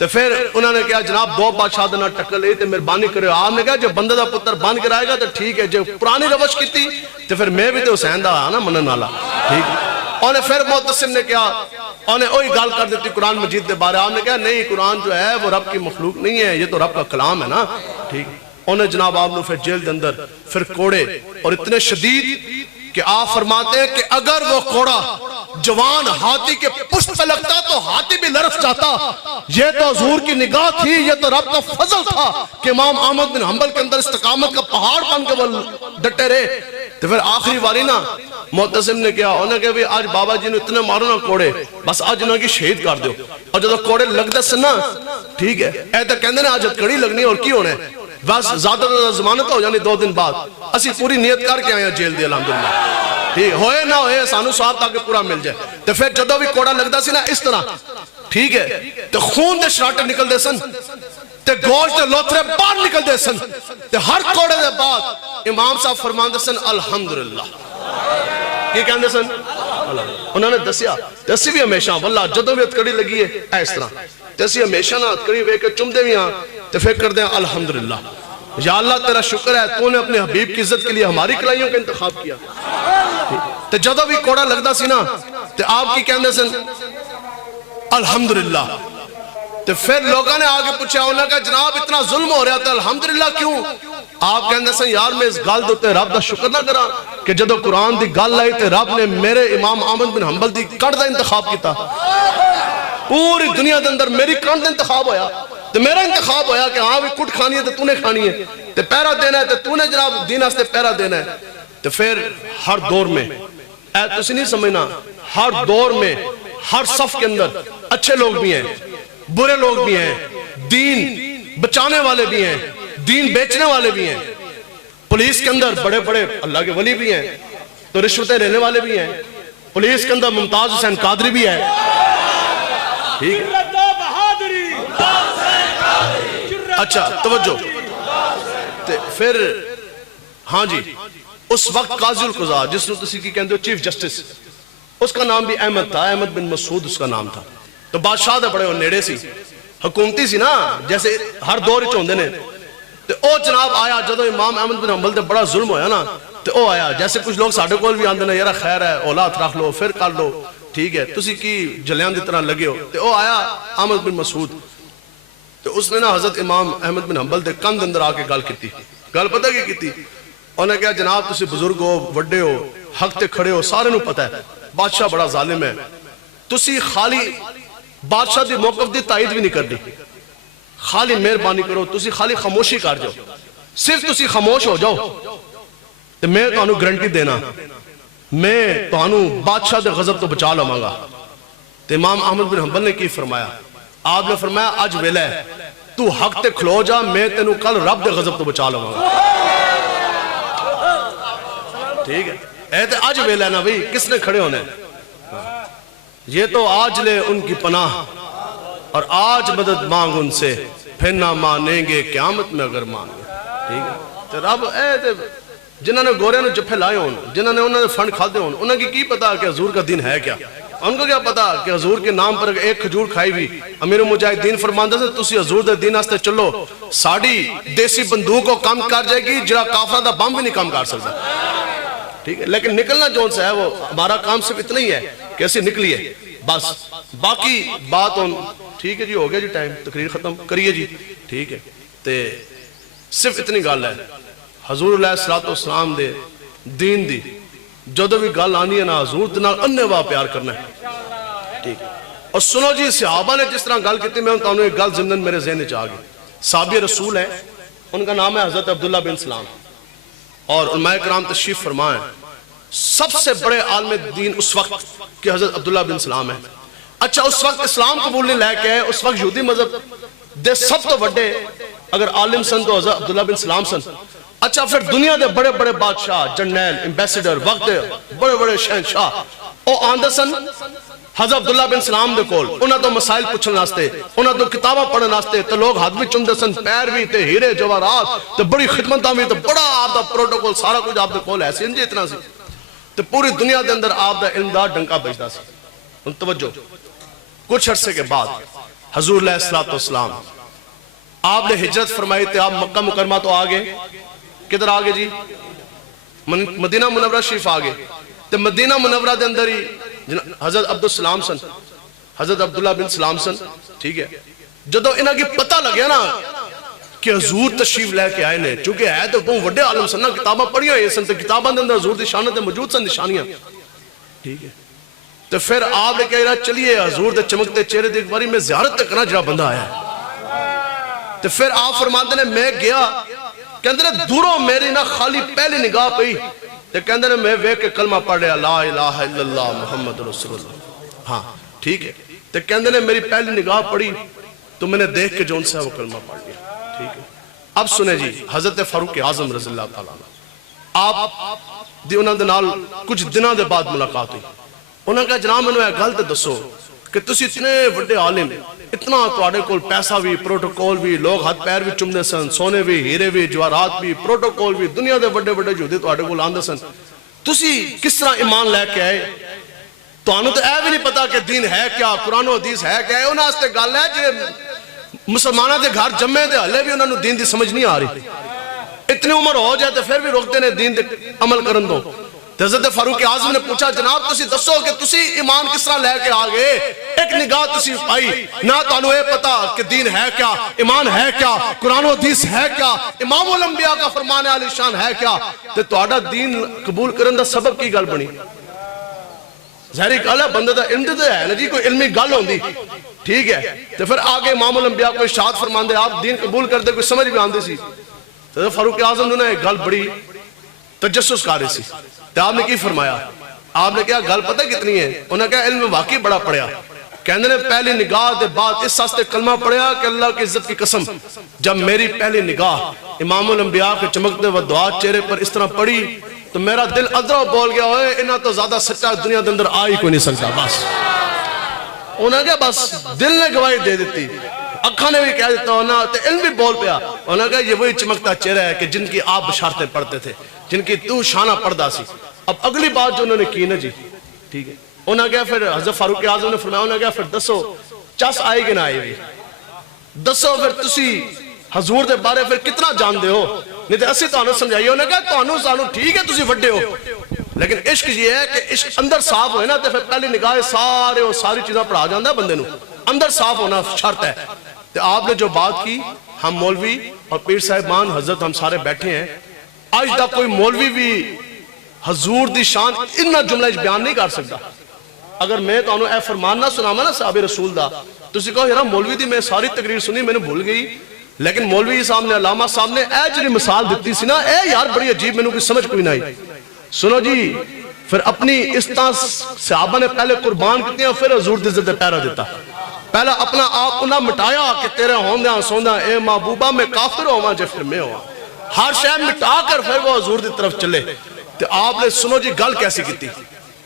تو پھر انہوں نے کہا جناب 2 بادشاہ دے نال ٹکر لئی تے مہربانی کرے، آپ نے کہا جو بندے دا پتر بن کے رائے گا تو ٹھیک ہے، جو پرانی روش کیتی تو پھر میں بھی تو حسین دا نا منن والا، ٹھیک ہے۔ انہیں پھر معتصم نے کہا انہیں وہی گال کر دیتی قرآن مجید دے بارے، آپ نے کہا نہیں قرآن جو ہے وہ رب کی مخلوق نہیں ہے، یہ تو رب کا کلام ہے نا، ٹھیک۔ انہیں جناب آپ نے پھر جیل دے اندر پھر کوڑے، اور اتنے شدید کہ آپ فرماتے ہیں کہ اگر وہ کوڑا جوان ہاتھی کے پشت پہ لگتا تو ہاتھی بھی لرس جاتا، یہ تو حضور کی نگاہ تھی، یہ تو رب کا فضل تھا کہ امام احمد بن حنبل کے اندر استقامت کا پہاڑ بن کے وہ ڈٹے رہے۔ تو پھر آخری واری نا معتصم نے کہا انہیں کہا بھی آج بابا جی نے اتنے مارو نا کوڑے، بس آج انہوں کی شہید کر دیو، اور جب کوڑے لگ دے سن نا ٹھیک ہے، اے تو کہندے نے آج کڑی لگنی اور کی ہونے، بس زیادہ ضمانت ہو جانی 2 دن بعد، اسی پوری نیت کر کے آئے ہیں جیل دی الحمدللہ، ٹھیک ہوئے نہ ہوئے سانو صاحب تاکہ پورا مل جائے۔ تو پھر جدو بھی کوڑا لگدا سی نا اس طرح ٹھیک ہے، تو خون دے شراٹے نکل دے سن، تے گوشت دے لوتھرے باہر نکل دے سن، تے ہر کوڑے دے بعد امام صاحب فرمان دے سن الحمدللہ، کی کہندے سن؟ انہوں نے دسیا دسی بھی ہمیشہ واللہ جدو بھی ہتکڑی لگی ہے اس طرح دسی ہمیشہ نہ ہتکڑی وے کے چم دے بھی ہاں تو پھر کر دیں الحمدللہ، یا اللہ تیرا شکر ہے تو نے اپنے حبیب کی عزت کے لیے ہماری کلائیوں کا انتخاب کیا۔ تو جدو بھی کوڑا لگدا سی نا تو آپ کی کہندے سن الحمدللہ، تو پھر لوگوں نے آگے پوچھا انہوں نے کہا جناب اتنا ظلم ہو رہا تھا الحمدللہ کیوں؟ آپ کہندے سن یار میں اس گل دوتے رب دا شکر نہ کرا کہ جدو قرآن دی گل آئی تے رب نے میرے امام احمد بن حنبل دی کٹ دا انتخاب کیتا، پوری دنیا دے اندر میری کٹ دا انتخاب ہویا، تے میرا انتخاب ہویا کہ ہاں بھی کٹ کھانی ہے تے تو نے کھانی ہے تے پیرا دینا ہے تے تو نے جناب دین واسطے پیرا دینا ہے۔ تے پھر ہر دور میں اے تسی نہیں سمجھنا، ہر دور میں ہر صف کے اندر اچھے لوگ بھی ہیں، برے لوگ بھی ہیں، دین بچانے والے بھی ہیں، دین بیچنے والے بھی ہیں، پولیس کے اندر بڑے بڑے اللہ کے ولی بھی ہیں تو رشوتیں لینے والے بھی ہیں، پولیس کے اندر ممتاز حسین قادری بھی ہے، ٹھیک ہے؟ اچھا توجہ، پھر ہاں جی اس وقت قاضی القضاء جس نے تسی کی کہندے ہو چیف جسٹس، اس کا نام بھی احمد تھا، احمد بن مسعود اس کا نام تھا، تو بادشاہ دے بڑے نیڑے سی، حکومتی سی نا جیسے ہر دور وچ ہوندے نے، تے او جناب آیا جدو امام احمد بن حنبل تے بڑا ظلم ہویا نا تے او آیا، جیسے کچھ لوگ ساڈے کول بھی آندے نے یار خیر ہے اولاد رکھ لو پھر کر لو ٹھیک ہے تسی کی جلیاں دی طرح لگے ہو، تے او آیا احمد بن مسعود تے اس نے نا حضرت امام احمد بن حنبل دے کند اندر آ کے گل کیتی، گل پتہ کی کیتی؟ انہوں نے کہا جناب تسی بزرگ ہو وڈے ہو حق تے کھڑے ہو سارے نو پتہ ہے بادشاہ بڑا ظالم ہے، تسی خالی بادشاہ دی موقف دی تائید بھی نہیں کرنی، خالی مہربانی کرو تسی خالی خاموشی کر جاؤ، صرف تسی خاموش ہو جاؤ تو میں تانوں گارنٹی دینا میں تانوں بادشاہ دے غضب تو بچا لواں گا۔ تو امام احمد بن حنبل نے کی فرمایا؟ آپ نے فرمایا اج ویلا ہے تو حق تے کھلو جا میں تینوں کل رب دے غضب تو بچا لواں گا، ٹھیک ہے؟ اے تے اج ویلا ہے نا بھئی کس نے کھڑے ہونے، یہ تو آج لے ان کی پناہ اور آج مدد مانگ ان سے پھر نہ مانیں گے قیامت میں اگر مانگے، ٹھیک ہے؟ تو رب اے تے جنہوں نے گورے نے جفے لائے ہون، جنہوں نے انہوں نے فنڈ کھاتے ہون، انہوں کی پتا کہ حضور کا دین ہے کیا؟ ان کو کیا پتا کہ حضور کے نام پر ایک کھجور کھائی ہوئی امیر المجاہدین فرماندہ سے تسی حضور دے دین واسطے چلو ساڑی دیسی بندوق کو کم کر جائے گی جڑا کافرہ دا بم بھی نہیں کم کر سکتا، ٹھیک ہے؟ لیکن نکلنا جون سے ہے وہ ہمارا کام صرف اتنا ہی ہے کہ ایسی نکلیے بس، باقی بات ہون ٹھیک ہے جی ہو گیا جی ٹائم تقریر ختم کریے جی ٹھیک ہے، تے صرف اتنی گل ہے حضور علیہ السلام دے دین دی جدو بھی گل آنی ہے نا حضور دے نال اننے واہ پیار کرنا ہے، ٹھیک ہے؟ اور سنو جی صحابہ نے جس طرح گل کیتی میں انہوں ایک گل ضمن میرے ذہن وچ آ گئی، صحابی رسول ہے ان کا نام ہے حضرت عبداللہ بن سلام اور علماء کرام تشریف فرمائیں، سب سے بڑے عالم دین اس وقت کہ حضرت عبداللہ بن سلام ہے، اچھا اس وقت اسلام قبول نہیں لے کے آئے، اس وقت یہودی مذہب دے سب تو بڑے اگر عالم سن تو حضرت عبداللہ بن سلام سن، اچھا پھر دنیا دے بڑے بڑے بادشاہ جنرل امبیسیڈر وقت دے بڑے بڑے شہنشاہ او آندے سن حضرت عبداللہ بن سلام دے کول، انہاں تو مسائل پوچھن واسطے انہاں تو کتاباں پڑھن واسطے تو لوگ ہاتھ بھی چومدے سن پیر بھی تے ہیرے جواہرات تے بڑی خدمتاں بھی تے بڑا آپ دا پروٹوکول سارا کچھ آپ دے کول ہے سی اتنا سی تے پوری دنیا دے اندر آپ دا امداد ڈنکا بجدا سی۔ ان توجہ کچھ عرصے کے بعد حضور علیہ السلام آپ نے ہجرت فرمائی تے آپ مکہ مکرمہ تو آگے کدھر آگے جی مدینہ منورہ شریف آگے تے مدینہ منورہ دے اندر ہی حضرت عبدالسلام سن حضرت عبداللہ بن سلام سن، ٹھیک ہے؟ جدو انہاں کی پتہ لگیا نا کہ حضور تشریف لے کے آئے نے چونکہ ہے تو بہت وڈے عالم سن نا کتاباں پڑھی ہوئی سن تے کتاباں دے اندر حضور دی شانت موجود سن نشانیاں، ٹھیک ہے؟ تو پھر آپ نے کہہ رہا چلیے حضور دے چمکتے چہرے دیکھ باری میں زیارت تک کرنا جڑا بندہ آیا ہے، تو پھر آپ فرماتے نے میں گیا کہندے نے دوروں میری نہ خالی پہلی نگاہ پئی تے کہندے نے میں ویکھ کے کلمہ پڑھ رہا لا الہ الا اللہ محمد رسول اللہ، ہاں ٹھیک ہے؟ تے کہندے نے میری پہلی نگاہ پڑی تو میں نے دیکھ کے جو ان سے وہ کلمہ پڑھ لیا، ٹھیک ہے؟ اب سنیں جی حضرت فاروق اعظم رضی اللہ تعالیٰ عنہ آپ دی انہاں دے نال کچھ دنوں دے بعد ملاقات ہوئی، انہاں کہا جناب میں نے گل تے دسو کہ تسی اتنے بڑے عالم اتنا تواڈے کول پیسہ بھی پروٹوکول بھی لوگ ہاتھ پیر بھی چومدے سن سونے بھی ہیرے بھی جواہرات بھی پروٹوکول بھی دنیا دے بڑے بڑے یہودی تواڈے کول آندے سن، تسی کس طرح ایمان لے کے آئے؟ تانوں تے اے بھی نہیں پتا کہ دین ہے کیا قرآن و حدیث ہے کیا ہے؟ انہاں واسطے گل ہے جے مسلماناں دے گھر جمے تے ہلے بھی انہاں نوں دین دی سمجھ نہیں آ رہی، اتنی عمر ہو جائے تو پھر بھی روکتے نے دین دے عمل کرن دو، حضرت فاروق اعظم نے پوچھا جناب تسی دسو کہ تسی ایمان کس طرح لے کے آگے، ایک نگاہ تسی پائی نہ تانوں اے پتا کہ دین ہے کیا، ایمان ہے کیا، قرآن و حدیث ہے کیا، امام الانبیاء کا فرمان عالی شان ہے کیا، تے تہاڈا دین قبول کرن دا سبب کی گل بنی؟ ظاہری گل ہے بندے دا علم تے ہے نا جی، کوئی علمی گل ہوندی ٹھیک ہے، تے پھر آگے امام الانبیاء کو ارشاد فرماندے آپ دین قبول کر دے، کوئی سمجھ بھی آندی سی۔ تو فاروق اعظم نے ایک گل بڑی تجسس کاری سی، تو آپ نے کی فرمایا؟ آپ نے کہا گل پتہ کتنی ہے؟ انہوں نے کہا علم واقعی بڑا پڑھیا، کہنے نے پہلی نگاہ دے بعد اس ساستے کلمہ پڑھیا کہ اللہ کی عزت کی قسم جب میری پہلی نگاہ امام الانبیاء کے چمکتے و دعا چہرے پر اس طرح پڑھی تو میرا دل ادرا بول گیا ہوئے انہاں تو زیادہ سچا دنیا دے اندر آ ہی کوئی نہیں سکتا۔ بس انہوں نے کہا بس دل نے گواہی دے دیتی، اکھاں نے بھی کہہ دیتا ہونا، تو علم بھی بول پیا۔ انہوں نے کہا یہ وہی چمکتا چہرہ ہے کہ جن کی آپ بشارتیں پڑھتے تھے، جن کی تو شانہ پردہ سی۔ اب اگلی بات جو انہوں نے کی نا جی ٹھیک ہے، انہوں نے کہا پھر حضرت فاروق اعظم نے فرمایا، انہوں نے کہا پھر دسو چس آئے کہ نہ آئے بھی، دسو پھر تسی حضور دے بارے پھر کتنا جان دے ہو، نہیں تو اسی تو سمجھائیے۔ انہوں نے کہا تو سانو ٹھیک ہے تسی وڈے ہو، لیکن عشق یہ ہے کہ عشق اندر صاف ہوئے نا تو پھر پہلی نگاہ ساری چیزاں پڑھا جاندہ بندے نو، اندر صاف ہونا شرط ہے۔ تو آپ نے جو بات کی، ہم مولوی اور پیر صاحبان حضرت ہم سارے بیٹھے ہیں، آج تک کوئی مولوی بھی حضور دی شان اتنا جملہ بیان نہیں کر سکتا۔ اگر میں تو اے فرمان نہ سناما نا صحابہ رسول دا، تو اسی کہو یارا مولوی دی میں ساری تقریر سنی میں نے بھول گئی، لیکن مولوی صاحب نے علامہ صاحب نے اے جنی مثال دیتی سی نا، اے یار بڑی عجیب میں نے کوئی سمجھ کوئی نہیں۔ سنو جی پھر اپنی اس طرح صحابہ نے پہلے قربان کتنی اور پھر حضور دی عزت پیرا دیتا۔ پہلا اپنا آپ انہاں مٹایا کہ تیرے ہوندیاں سوندیاں اے محبوبہ میں کافر ہوا جے پھر میں ہوا، ہر شے مٹا کر پھر وہ حضور دی طرف چلے۔ تو آپ نے سنو جی گل کیسی کیتی؟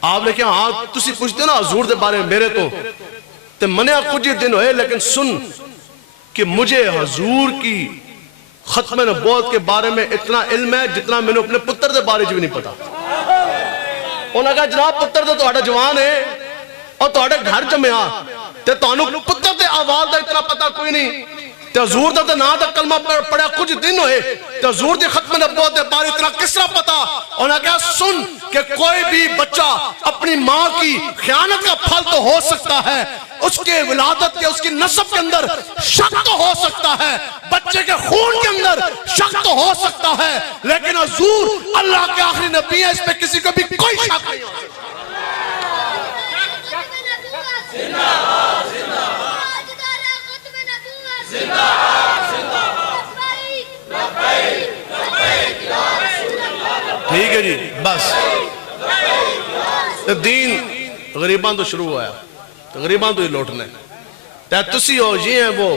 آپ نے کہا ہاں تسی پوچھتے نا حضور دے بارے میرے تو منیا کچھ ہی دن ہوئے، لیکن سن کہ مجھے حضور کی ختم نبوت کے بارے میں اتنا علم ہے جتنا میں نے اپنے پتر دے بارے جو بھی نہیں پتا۔ انہوں نے کہا جناب پتر دے تو جوان ہے اور تو گھر جمعہ تے تو پتر دے آواز دا اتنا پتا کوئی نہیں، تے حضور دا نا دا کلمہ پڑھا کچھ دن ہوئے، تے حضور دی ختم نبوت دے بارے اتنا کس طرح پتا؟ انہوں نے کہا سن کہ کوئی بھی بچہ اپنی ماں کی خیانت کا پھل تو ہو سکتا ہے، اس کے ولادت کے اس کی نسب کے اندر شک تو ہو سکتا ہے، بچے کے خون کے اندر شک تو ہو سکتا ہے، لیکن حضور اللہ کے آخری نبی ہے، اس پہ کسی کو بھی کوئی شک نہیں ہوتا۔ ٹھیک ہے جی بس دین غریبان تو شروع ہوا ہے، غریبان تو ہی لوٹنے تے تسی ہو یہ ہیں وہ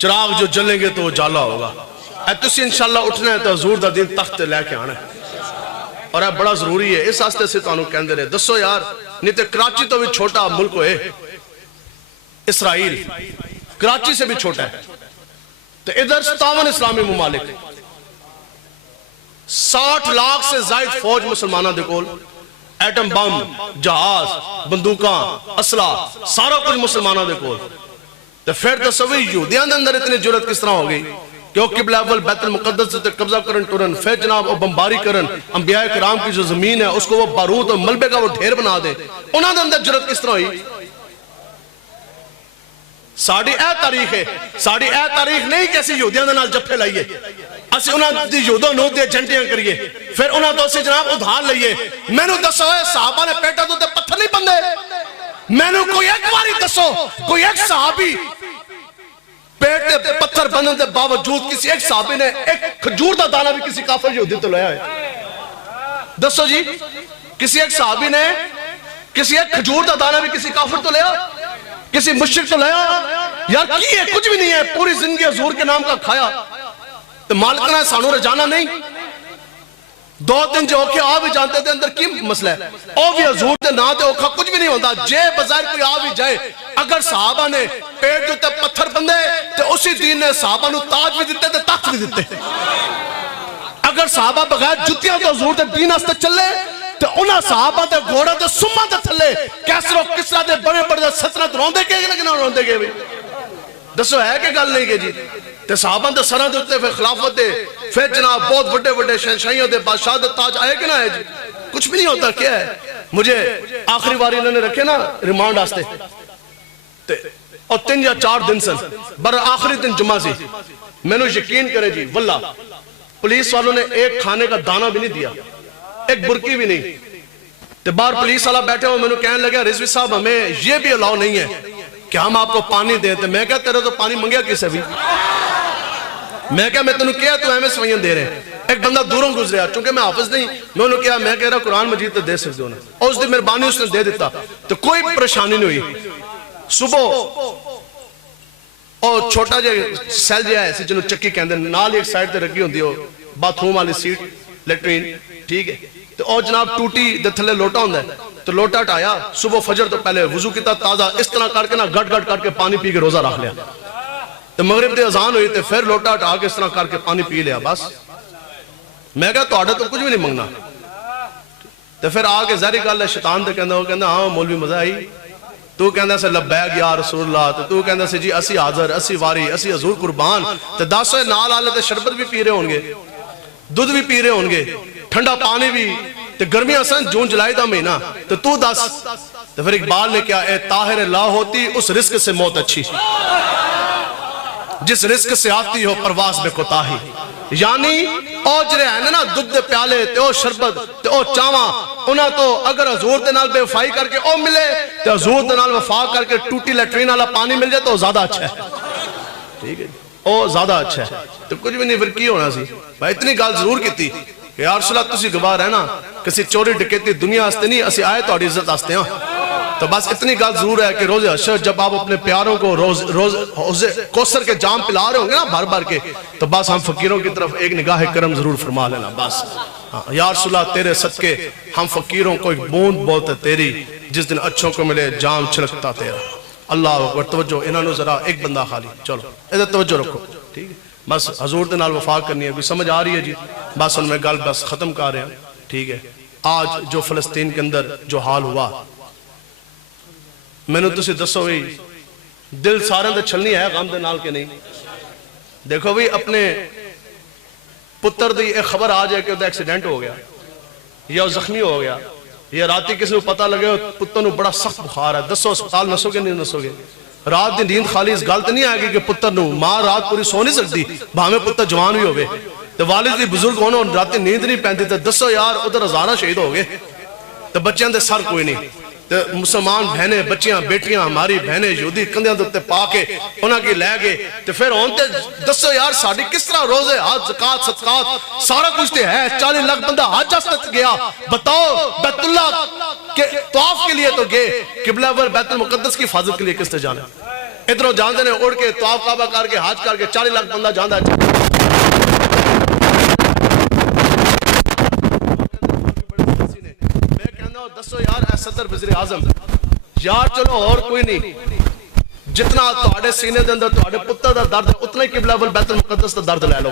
چراغ جو جلیں گے تو وہ جالا ہوگا، اے تسی انشاءاللہ اٹھنا ہے تو حضور دا دین تخت لے کے آنا ہے، اور اے بڑا ضروری ہے۔ اس واسطے سے تانوں کہندے رہے دسو یار، نہیں تے کراچی تو بھی چھوٹا ملک ہوئے، اسرائیل کراچی سے بھی چھوٹا ہے، تو ادھر 57 اسلامی ممالک، 60 لاکھ سے زائد فوج مسلمانہ دے کول، ایٹم بم، جہاز، بندوقاں، اسلحہ، سارا کچھ مسلمانہ دے کول۔ تو پھر تصویر یہودیاں دے اندر اتنی جرات کس طرح ہو گئی کہ وہ قبلہ اول بیت المقدس سے قبضہ کرن ٹورن، پھر جناب وہ بمباری کرن، انبیاء کرام کی جو زمین ہے اس کو وہ بارود اور ملبے کا وہ ڈھیر بنا دے، انہاں دے اندر جرات کس طرح ہوئی؟ ساڑی اے تاریخ ہے، ساڑی اے تاریخ نہیں کیسی یہودیاں دے نال جپے لائیے، اسی انہاں دی یہودوں نو دے جھنٹیاں کریے، پھر انہاں تو اسی جناب ادھار لئیے۔ میں نے دسو ہے صحابہ نے پیٹا تو تے پتھر نہیں بندے، میں نے کوئی ایک باری دسو کوئی ایک صحابی پیٹ تے پتھر بندن دے باوجود کسی ایک صحابی نے ایک کھجور دا دانا بھی کسی کافر یہودی تو لیا ہے؟ دسو جی کسی ایک صحابی نے کسی ایک کھجور دا دانا بھی کسی کافر تو لیا، کسی مشرک تو لیا؟ یار کی ہے کچھ بھی نہیں ہے، پوری زندگی حضور کے نام کا کھایا، تو مالکنا سانو رجانا نہیں، 2 دن جو اوکھے آ بھی جانتے تھے اندر کی مسئلہ ہے، او بھی حضور دے نا تے اوکھا کچھ بھی نہیں ہوتا، جے بظاہر کوئی آ بھی جائے، اگر صحابہ نے پیٹ جو تے پتھر بندے تو اسی دین نے صحابہ نو تاج بھی دیتے تے تخت بھی دیتے، اگر صحابہ بغیر جتیاں تو حضور دے دین آستے چلے تو انہاں صحابہ دے گھوڑا دے سمہ دے تھلے کیسر و کسرہ دے بڑے بڑے سلطنت روندے کے لیکن روندے کے بھی دسو ہے کہ گل نہیں کہ جی تے صحابہ دے سرہ دے اتنے پھر خلافت دے پھر جناب بہت بڑے بڑے شہنشاہیوں دے بادشاہ دے تاج آئے کہ نہ آئے جی؟ کچھ بھی نہیں ہوتا. کیا ہے مجھے آخری باری انہوں نے رکھے نا ریمانڈ آستے اور 3 یا 4 دن سن بر آخری دن جمعہ سی. میں نے یقین کرے جی واللہ پولیس والوں نے ایک کھانے کا دانہ بھی نہیں دیا, ایک برکی بھی نہیں. تو باہر پولیس والا بیٹھے ہو, میں نے کہنے لگا رضوی صاحب ہمیں یہ بھی الاؤ نہیں ہے کہ ہم آپ کو پانی دیں. تو میں کہا تیرے تو پانی منگیا کس ہے بھی, میں کہا میں تنہوں کیا تو ہمیں سوئیاں دے رہے ہیں. ایک بندہ دوروں گزریا, چونکہ میں حافظ نہیں, میں انہوں کہا میں کہہ رہا قرآن مجید تو دے سکتے ہوں, اور اس دن مہربانی اس نے دے دیتا تو کوئی پریشانی نہیں ہوئی. صبح اور چھوٹا جے سیل جے ہے جنہوں چکی کہندے نال ایک سائڈ تے رکھی ہوندی ہو باتھ روم والی سیٹ لیٹرین, ٹھیک ہے. تو اور جناب ٹوٹی دے تھلے لوٹا ہوندا ہے, تو لوٹا ہٹایا صبح فجر تو پہلے وضو کیتا تازہ اس طرح کر کے نا گٹ گٹ کر کے پانی پی کے روزہ رکھ لیا. تو مغرب دے اذان ہوئی تو پھر لوٹا ہٹا کے اس طرح کر کے پانی پی لیا. بس میں کہا تہاڈا تو کچھ بھی نہیں منگنا. تو پھر آ کے ظاہری گل ہے شیطان تے کہندا, وہ کہندا ہاں مولوی مزہ آئی, تو کہندا سے لبیک یا رسول اللہ, تو کہندا سے جی اسی حاضر اسی واری اسی حضور قربان. تو 10 نال آلے تے شربت بھی پی رہے ہون گے, دودھ بھی پی رہے ہون گے, ٹھنڈا پانی بھی, تو گرمیاں سن جون جولائی دا مہینہ, تو دس. تو پھر اقبال نے کیا اے طاہر لا ہوتی اس رزق سے موت اچھی, جس رزق سے آتی ہو پرواز میں کوتاہی. یعنی او جرے ہیں نا دودھ دے پیالے تے او شربت تے او چاواں, انہاں تو اگر حضور دے نال بے وفائی کر کے او ملے تے حضور دے نال وفا کر کے ٹوٹی لیٹرین والا پانی مل جائے تو زیادہ اچھا ہے, ٹھیک ہے, او زیادہ اچھا ہے. تو کچھ بھی نہیں پھر کی ہونا سی بھائی, اتنی گل ضرور کیتی کہ یا رسول اللہ تسی گواہ رہنا کسی چوری ڈکیتی دنیا واسطے نہیں, اسی آئے تہاڈی عزت واسطے ہاں. تو بس اتنی گل ضرور ہے کہ روز حشر جب آپ اپنے پیاروں کو روز کوثر کے جام پلا رہے ہوں گے نا بھر بھر کے, تو بس ہم فقیروں کی طرف ایک نگاہ کرم ضرور فرما لینا. بس یا رسول اللہ تیرے صدقے ہم فقیروں کو ایک بوند بولتے تیری, جس دن اچھوں کو ملے جام چھلکتا تیرا. اللہ اکبر. توجہ انہوں نے ذرا ایک بندہ خالی, چلو ادھر توجہ رکھو, ٹھیک ہے. بس حضور دے نال وفا کرنی ہے, کوئی سمجھ آ رہی ہے جی؟ بس ان میں گل بس ختم کر رہے ہیں, ٹھیک ہے. آج جو فلسطین کے اندر جو حال ہوا, میں نے تسی دسو بھی دل سارے دے چھلنی ہے غم دے نال کے نہیں. دیکھو بھی اپنے پتر دی ایک خبر آ جائے کہ وہ ایکسیڈنٹ ہو گیا یا زخمی ہو گیا, یا راتی کسی کو پتہ لگے پتر نو بڑا سخت بخار ہے, دسو اسپتال نسو گے نہیں نسو گے؟ رات دی نیند خالی اس گل تے نہیں آئے گی کہ پتر نو ماں رات پوری سو نہیں سکتی بھاویں پتر جوان بھی ہوئے, تو والد بھی بزرگ ہونا رات نیند نہیں پہنتی. تو دسو یار ادھر ہزارہ شہید ہو گئے, تو بچیاں دے سر کوئی نہیں. تو مسلمان بہنیں بچیاں بیٹیاں ہماری بہنیں یہودی کندیاں دے پا کے انہاں کی لے گئے. تو پھر ہونتے دسو یار ساڑی کس طرح روزے حج زکات صدقات سارا کچھ تے ہے, 40 لاکھ بندہ حج واسطے گیا. بتاؤ بیت اللہ کے طواف کے لیے تو گئے, قبلہ ور بیت المقدس کی حفاظت کے لیے کس تے جانا؟ ادھروں جاندے نے اڑ کے طواف کعبہ کر کے حج کر کے 40 لاکھ بندہ جاندا ہے. میں کہنا دسو یار اے صدر وزیر اعظم یار چلو اور کوئی نہیں, جتنا تہاڈے سینے دے اندر تہاڈے پتر دا درد اتنا ہی قبلہ ول بیت المقدس دا درد لے لو.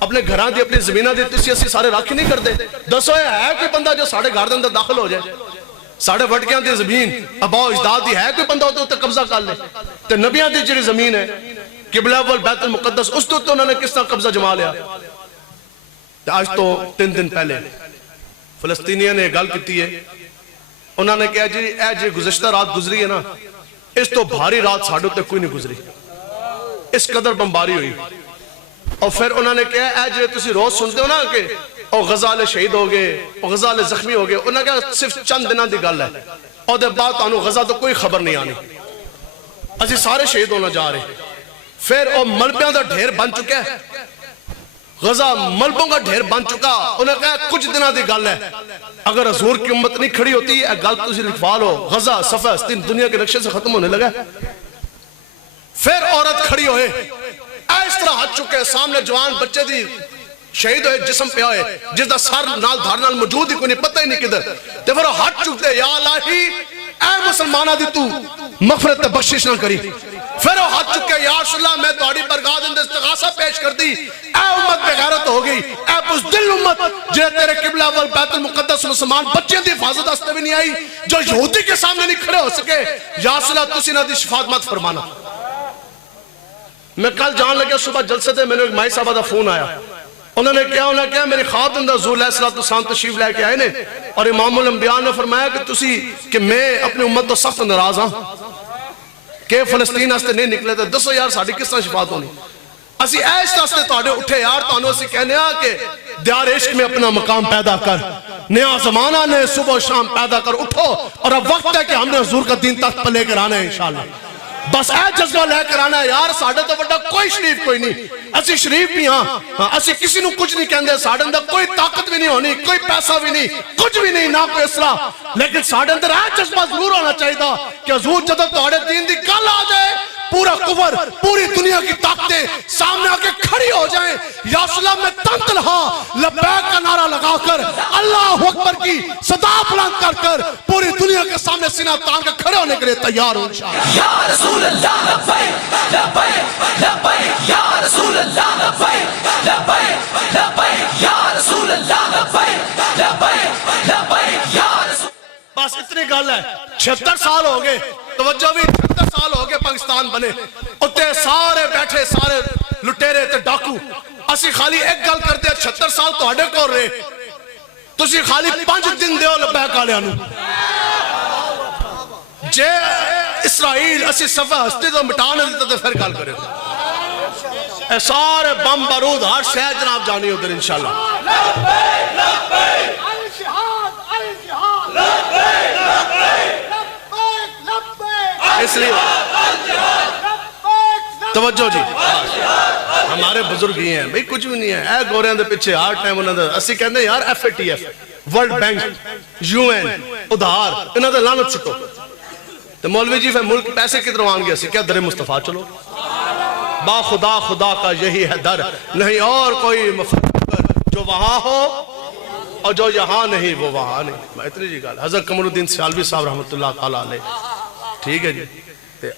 اپنے گھراں دی اپنی زمیناں دی تسی اسی سارے راکھی نہیں کردے. دسو ہے کوئی بندہ جو ساڑے گھر دے اندر داخل ہو جائے, ساڑے وٹکیاں دی زمین ابا اجداد دی ہے کوئی بندہ تے قبضہ کر لے؟ تے نبیاں دی جڑی زمین ہے قبلہ ول بیت المقدس اس تو انہوں نے کس طرح قبضہ جما لیا؟ آج تو 3 دن پہلے فلسطینیوں نے گل کیتی ہے, انہوں نے کہا جی اے جی گزشتہ رات گزری ہے نا, اس تو بھاری رات ساڑھوں تے کوئی نہیں گزری, اس قدر بمباری ہوئی. اور پھر انہوں نے کہا اے جی تسی روز سنتے ہو نا کہ او غزالے شہید ہو گئے, او غزالے زخمی ہو گئے, انہوں نے کہا صرف چند دنوں دی گل ہے, اور دے بعد تانوں غزہ تو کوئی خبر نہیں آنی, اسی سارے شہید ہونا جا رہے. پھر او ملبیاں دا ڈھیر بن چکا ہے, غزہ ملبوں کا ڈھیر بن چکا. انہوں نے کہا کچھ دنوں دی گل ہے, اگر حضور کی امت نہیں کھڑی ہوتی اے گل تسی لکھوا لو, غزہ صفحہ فلسطین دنیا کے نقشے سے ختم ہونے لگا. پھر عورت کھڑی ہوئے, اس طرح ہاتھ چکے سامنے جوان بچے دی شہید ہوئے جسم پہ آئے جس دا سر نال دھار نال موجود ہی کوئی نہیں, پتہ ہی نہیں کدھر. تو پھر ہاتھ چکتے یا الہی اے مسلمانہ دی تو مغفرت بخشش نہ کری. پھر وہ ہاتھ چکے یا رسول اللہ میں تہاڈی برگاہ دے اندر استغاثہ پیش کر دی, اے امت بے غیرت ہو گئی, اے بزدل امت جے تیرے قبلہ ول بیت المقدس مسلمان بچیاں دی حفاظت واسطے بھی نہیں آئی, جو یہودی کے سامنے نہیں کھڑے ہو سکے, یا رسول اللہ تسی انہاں دی شفاعت مت فرمانا. میں کل جان لگا صبح جلسے تھے، میں نے ایک مائی صاحبہ دا فون آیا، انہوں نے کیا میری خواب دن دا حضور علیہ السلام تشریف لے کے آئے نے، اور امام الانبیاء نے فرمایا کہ میں اپنی امت تو سخت ناراض ہاں کہ فلسطین واسطے نہیں نکلے تھے، دسو یار ساڑی کس طرح شفاعت ہونی؟ اسی ایس واسطے تواڈے اٹھے یار، تانوں اسی کہنے ہاں کہ دیار عشق میں اپنا مقام پیدا کر، نیا زمانہ نے صبح و شام پیدا کر، اٹھو، اور اب وقت ہے کہ ہم نے حضور کا دین تخت پر لے کر آنا ہے انشاءاللہ، بس اے جذبہ لے کر آنا ہے یار، ساڑھے تو بڑا کوئی شریف کوئی نہیں، اسی شریف بھی ہاں، اسی کسی نو کچھ نہیں کہندے، ساڑھے اندر کوئی طاقت بھی نہیں ہونی، کوئی پیسہ بھی نہیں، کچھ بھی نہیں، نہ کوئی اسرا، لیکن ساڑھے اندر اے جذبہ ضرور ہونا چاہیے کہ حضور جدو تہاڈے دین دی گل آ جائے، پورا کفر، پوری دنیا کی طاقتیں سامنے آ کے کھڑی ہو جائیں، یا سلام میں تن تنہا لبیک کا نعرہ لگا کر، اللہ اکبر کی صدا بلند کر کر پوری دنیا کے سامنے سینہ تان کے کھڑے ہونے کے لیے تیار ہو انشاءاللہ۔ یا رسول اللہ لبیک لبیک لبیک، یا رسول اللہ لبیک لبیک لبیک، یا رسول اللہ لبیک لبیک لبیک، یا رسول۔ بس اتنی گل ہے، 76 سال ہو گئے، توجہ بھی 76 سال ہو گئے پاکستان بنے، اتے سارے بیٹھے سارے لٹیرے تے ڈاکو، اسی خالی ایک گل کرتے ہیں 76 سال تو ہڈے کو رہے، تسی خالی 5 دن دیو لبیک آلے آنو، جے اسرائیل اسی صفحہ ہستی تو مٹانے دیتا تو پھر گل کرے اے سارے بم بارود ہر شہر جناب جانی ادھر انشاءاللہ۔ لبیک لبیک اس لیے توجہ جی، ہمارے بزرگ ہی ہیں بھئی، کچھ بھی نہیں ہے، اے گوریاں دے پیچھے ہر ٹائم انہوں نے اسی کہندے یار FATF، ورلڈ بینک، UN، ادھار، انہوں نے لعنت چھٹو، تو مولوی جی ملک پیسے کی طرح آن گیا سی، کیا در مصطفیٰ چلو، با خدا خدا کا یہی ہے در، نہیں اور کوئی مفکر جو وہاں ہو اور جو یہاں نہیں وہ وہاں نہیں۔ میں اتنی جی گل حضرت قمر الدین سیالوی صاحب رحمت اللہ تعالیٰ علیہ، ٹھیک ہے جی،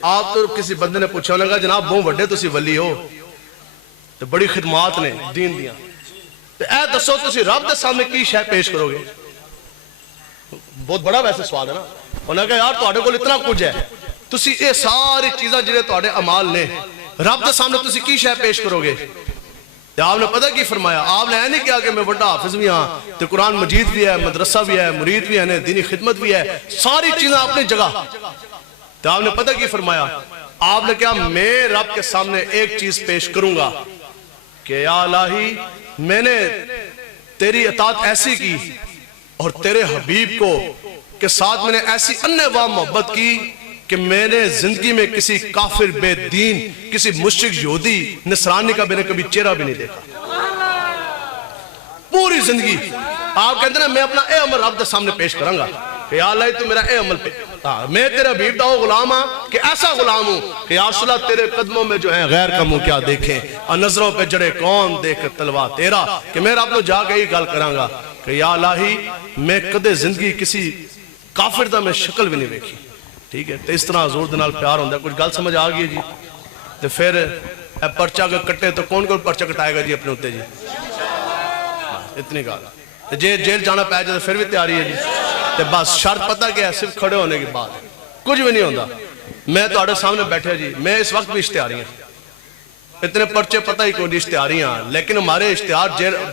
آپ تو کسی بندے نے پوچھا ہونے گا جناب بہت وڈے تسی ولی ہو تو بڑی خدمات نے دین دیاں، تو اے دسو تسی رب دے سامنے کی شے پیش کرو گے؟ بہت بڑا ویسے سوال ہے نا، انہوں نے کہا یار تواڈے کول اتنا کچھ ہے، تسی اے ساری چیزاں جڑے تواڈے اعمال نے رب دے سامنے تسی کی شے پیش کرو گے؟ تو آپ نے پتہ کی فرمایا، آپ نے یہ نہیں کہا کہ میں بڑا حافظ بھی ہاں، تو قرآن مجید بھی ہے، مدرسہ بھی ہے، مرید بھی ہے، دینی خدمت بھی ہے، ساری چیزیں اپنی جگہ، تو آپ نے پتہ کی فرمایا، آپ نے کہا میں رب کے سامنے ایک چیز پیش کروں گا کہ یا الہی میں نے تیری اطاعت ایسی کی اور تیرے حبیب کو کے ساتھ میں نے ایسی انواع محبت کی کہ میں نے زندگی میں کسی کافر بے دین، کسی مشرک یہودی نصرانی کا میں نے کبھی چہرہ بھی نہیں دیکھا، پوری زندگی۔ آپ کہتے ہیں میں اپنا اے عمل رب دے سامنے پیش کروں گا کہ یا اللہ تو میرا اے عمل پہ، میں تیرا حبیب دا وہ غلام ہاں کہ ایسا غلام ہوں کہ یا رسول اللہ تیرے قدموں میں جو ہیں غیر کا منہ کیا دیکھیں، اور نظروں پہ جڑے کون دیکھ تلوا تیرا، کہ میں رب نو جا کے ہی گل کراں گا کہ یا الہی میں کدے زندگی کسی کافر دا میں شکل بھی نہیں دیکھی، ٹھیک ہے؟ تو اس طرح حضور دے نال پیار ہوندا ہے۔ کچھ گل سمجھ آ گئی جی؟ تو پھر اے پرچہ اگر کٹے تو کون کون پرچہ کٹائے گا جی اپنے ہوتے جی؟ اتنی گل، جے جیل جانا پہ جائے تو پھر بھی تیاری ہے جی، تو بس شرط پتہ کیا ہے، صرف کھڑے ہونے کی بات، کچھ بھی نہیں ہوتا۔ میں تو آڑے سامنے بیٹھے جی، میں اس وقت بھی اشتہاری ہیں، اتنے پرچے پتہ ہی کوئی اشتہاری ہیں، لیکن ہمارے اشتہار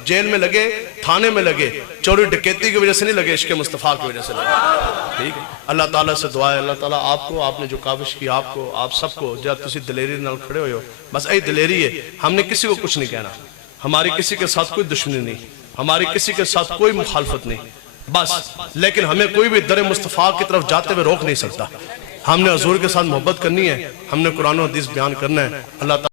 جیل میں لگے، تھانے میں لگے، چوری ڈکیتی کی وجہ سے نہیں لگے، عشق مصطفیٰ کی وجہ سے لگے، ٹھیک ہے؟ اللہ تعالیٰ سے دعا ہے، اللہ تعالیٰ آپ کو، آپ نے جو کاوش کی، آپ کو، آپ سب کو جب تسی دلیری نال کھڑے ہوئے ہو، بس ای دلیری ہے، ہم نے کسی کو کچھ نہیں کہنا، ہماری کسی کے ساتھ کوئی دشمنی نہیں، ہماری کسی کے ساتھ کوئی مخالفت نہیں، بس لیکن ہمیں کوئی بھی در مصطفیٰ کی طرف جاتے ہوئے روک نہیں سکتا۔ ہم نے حضور کے ساتھ محبت کرنی ہے، ہم نے قرآن و حدیث بیان کرنا ہے۔ اللہ تعالیٰ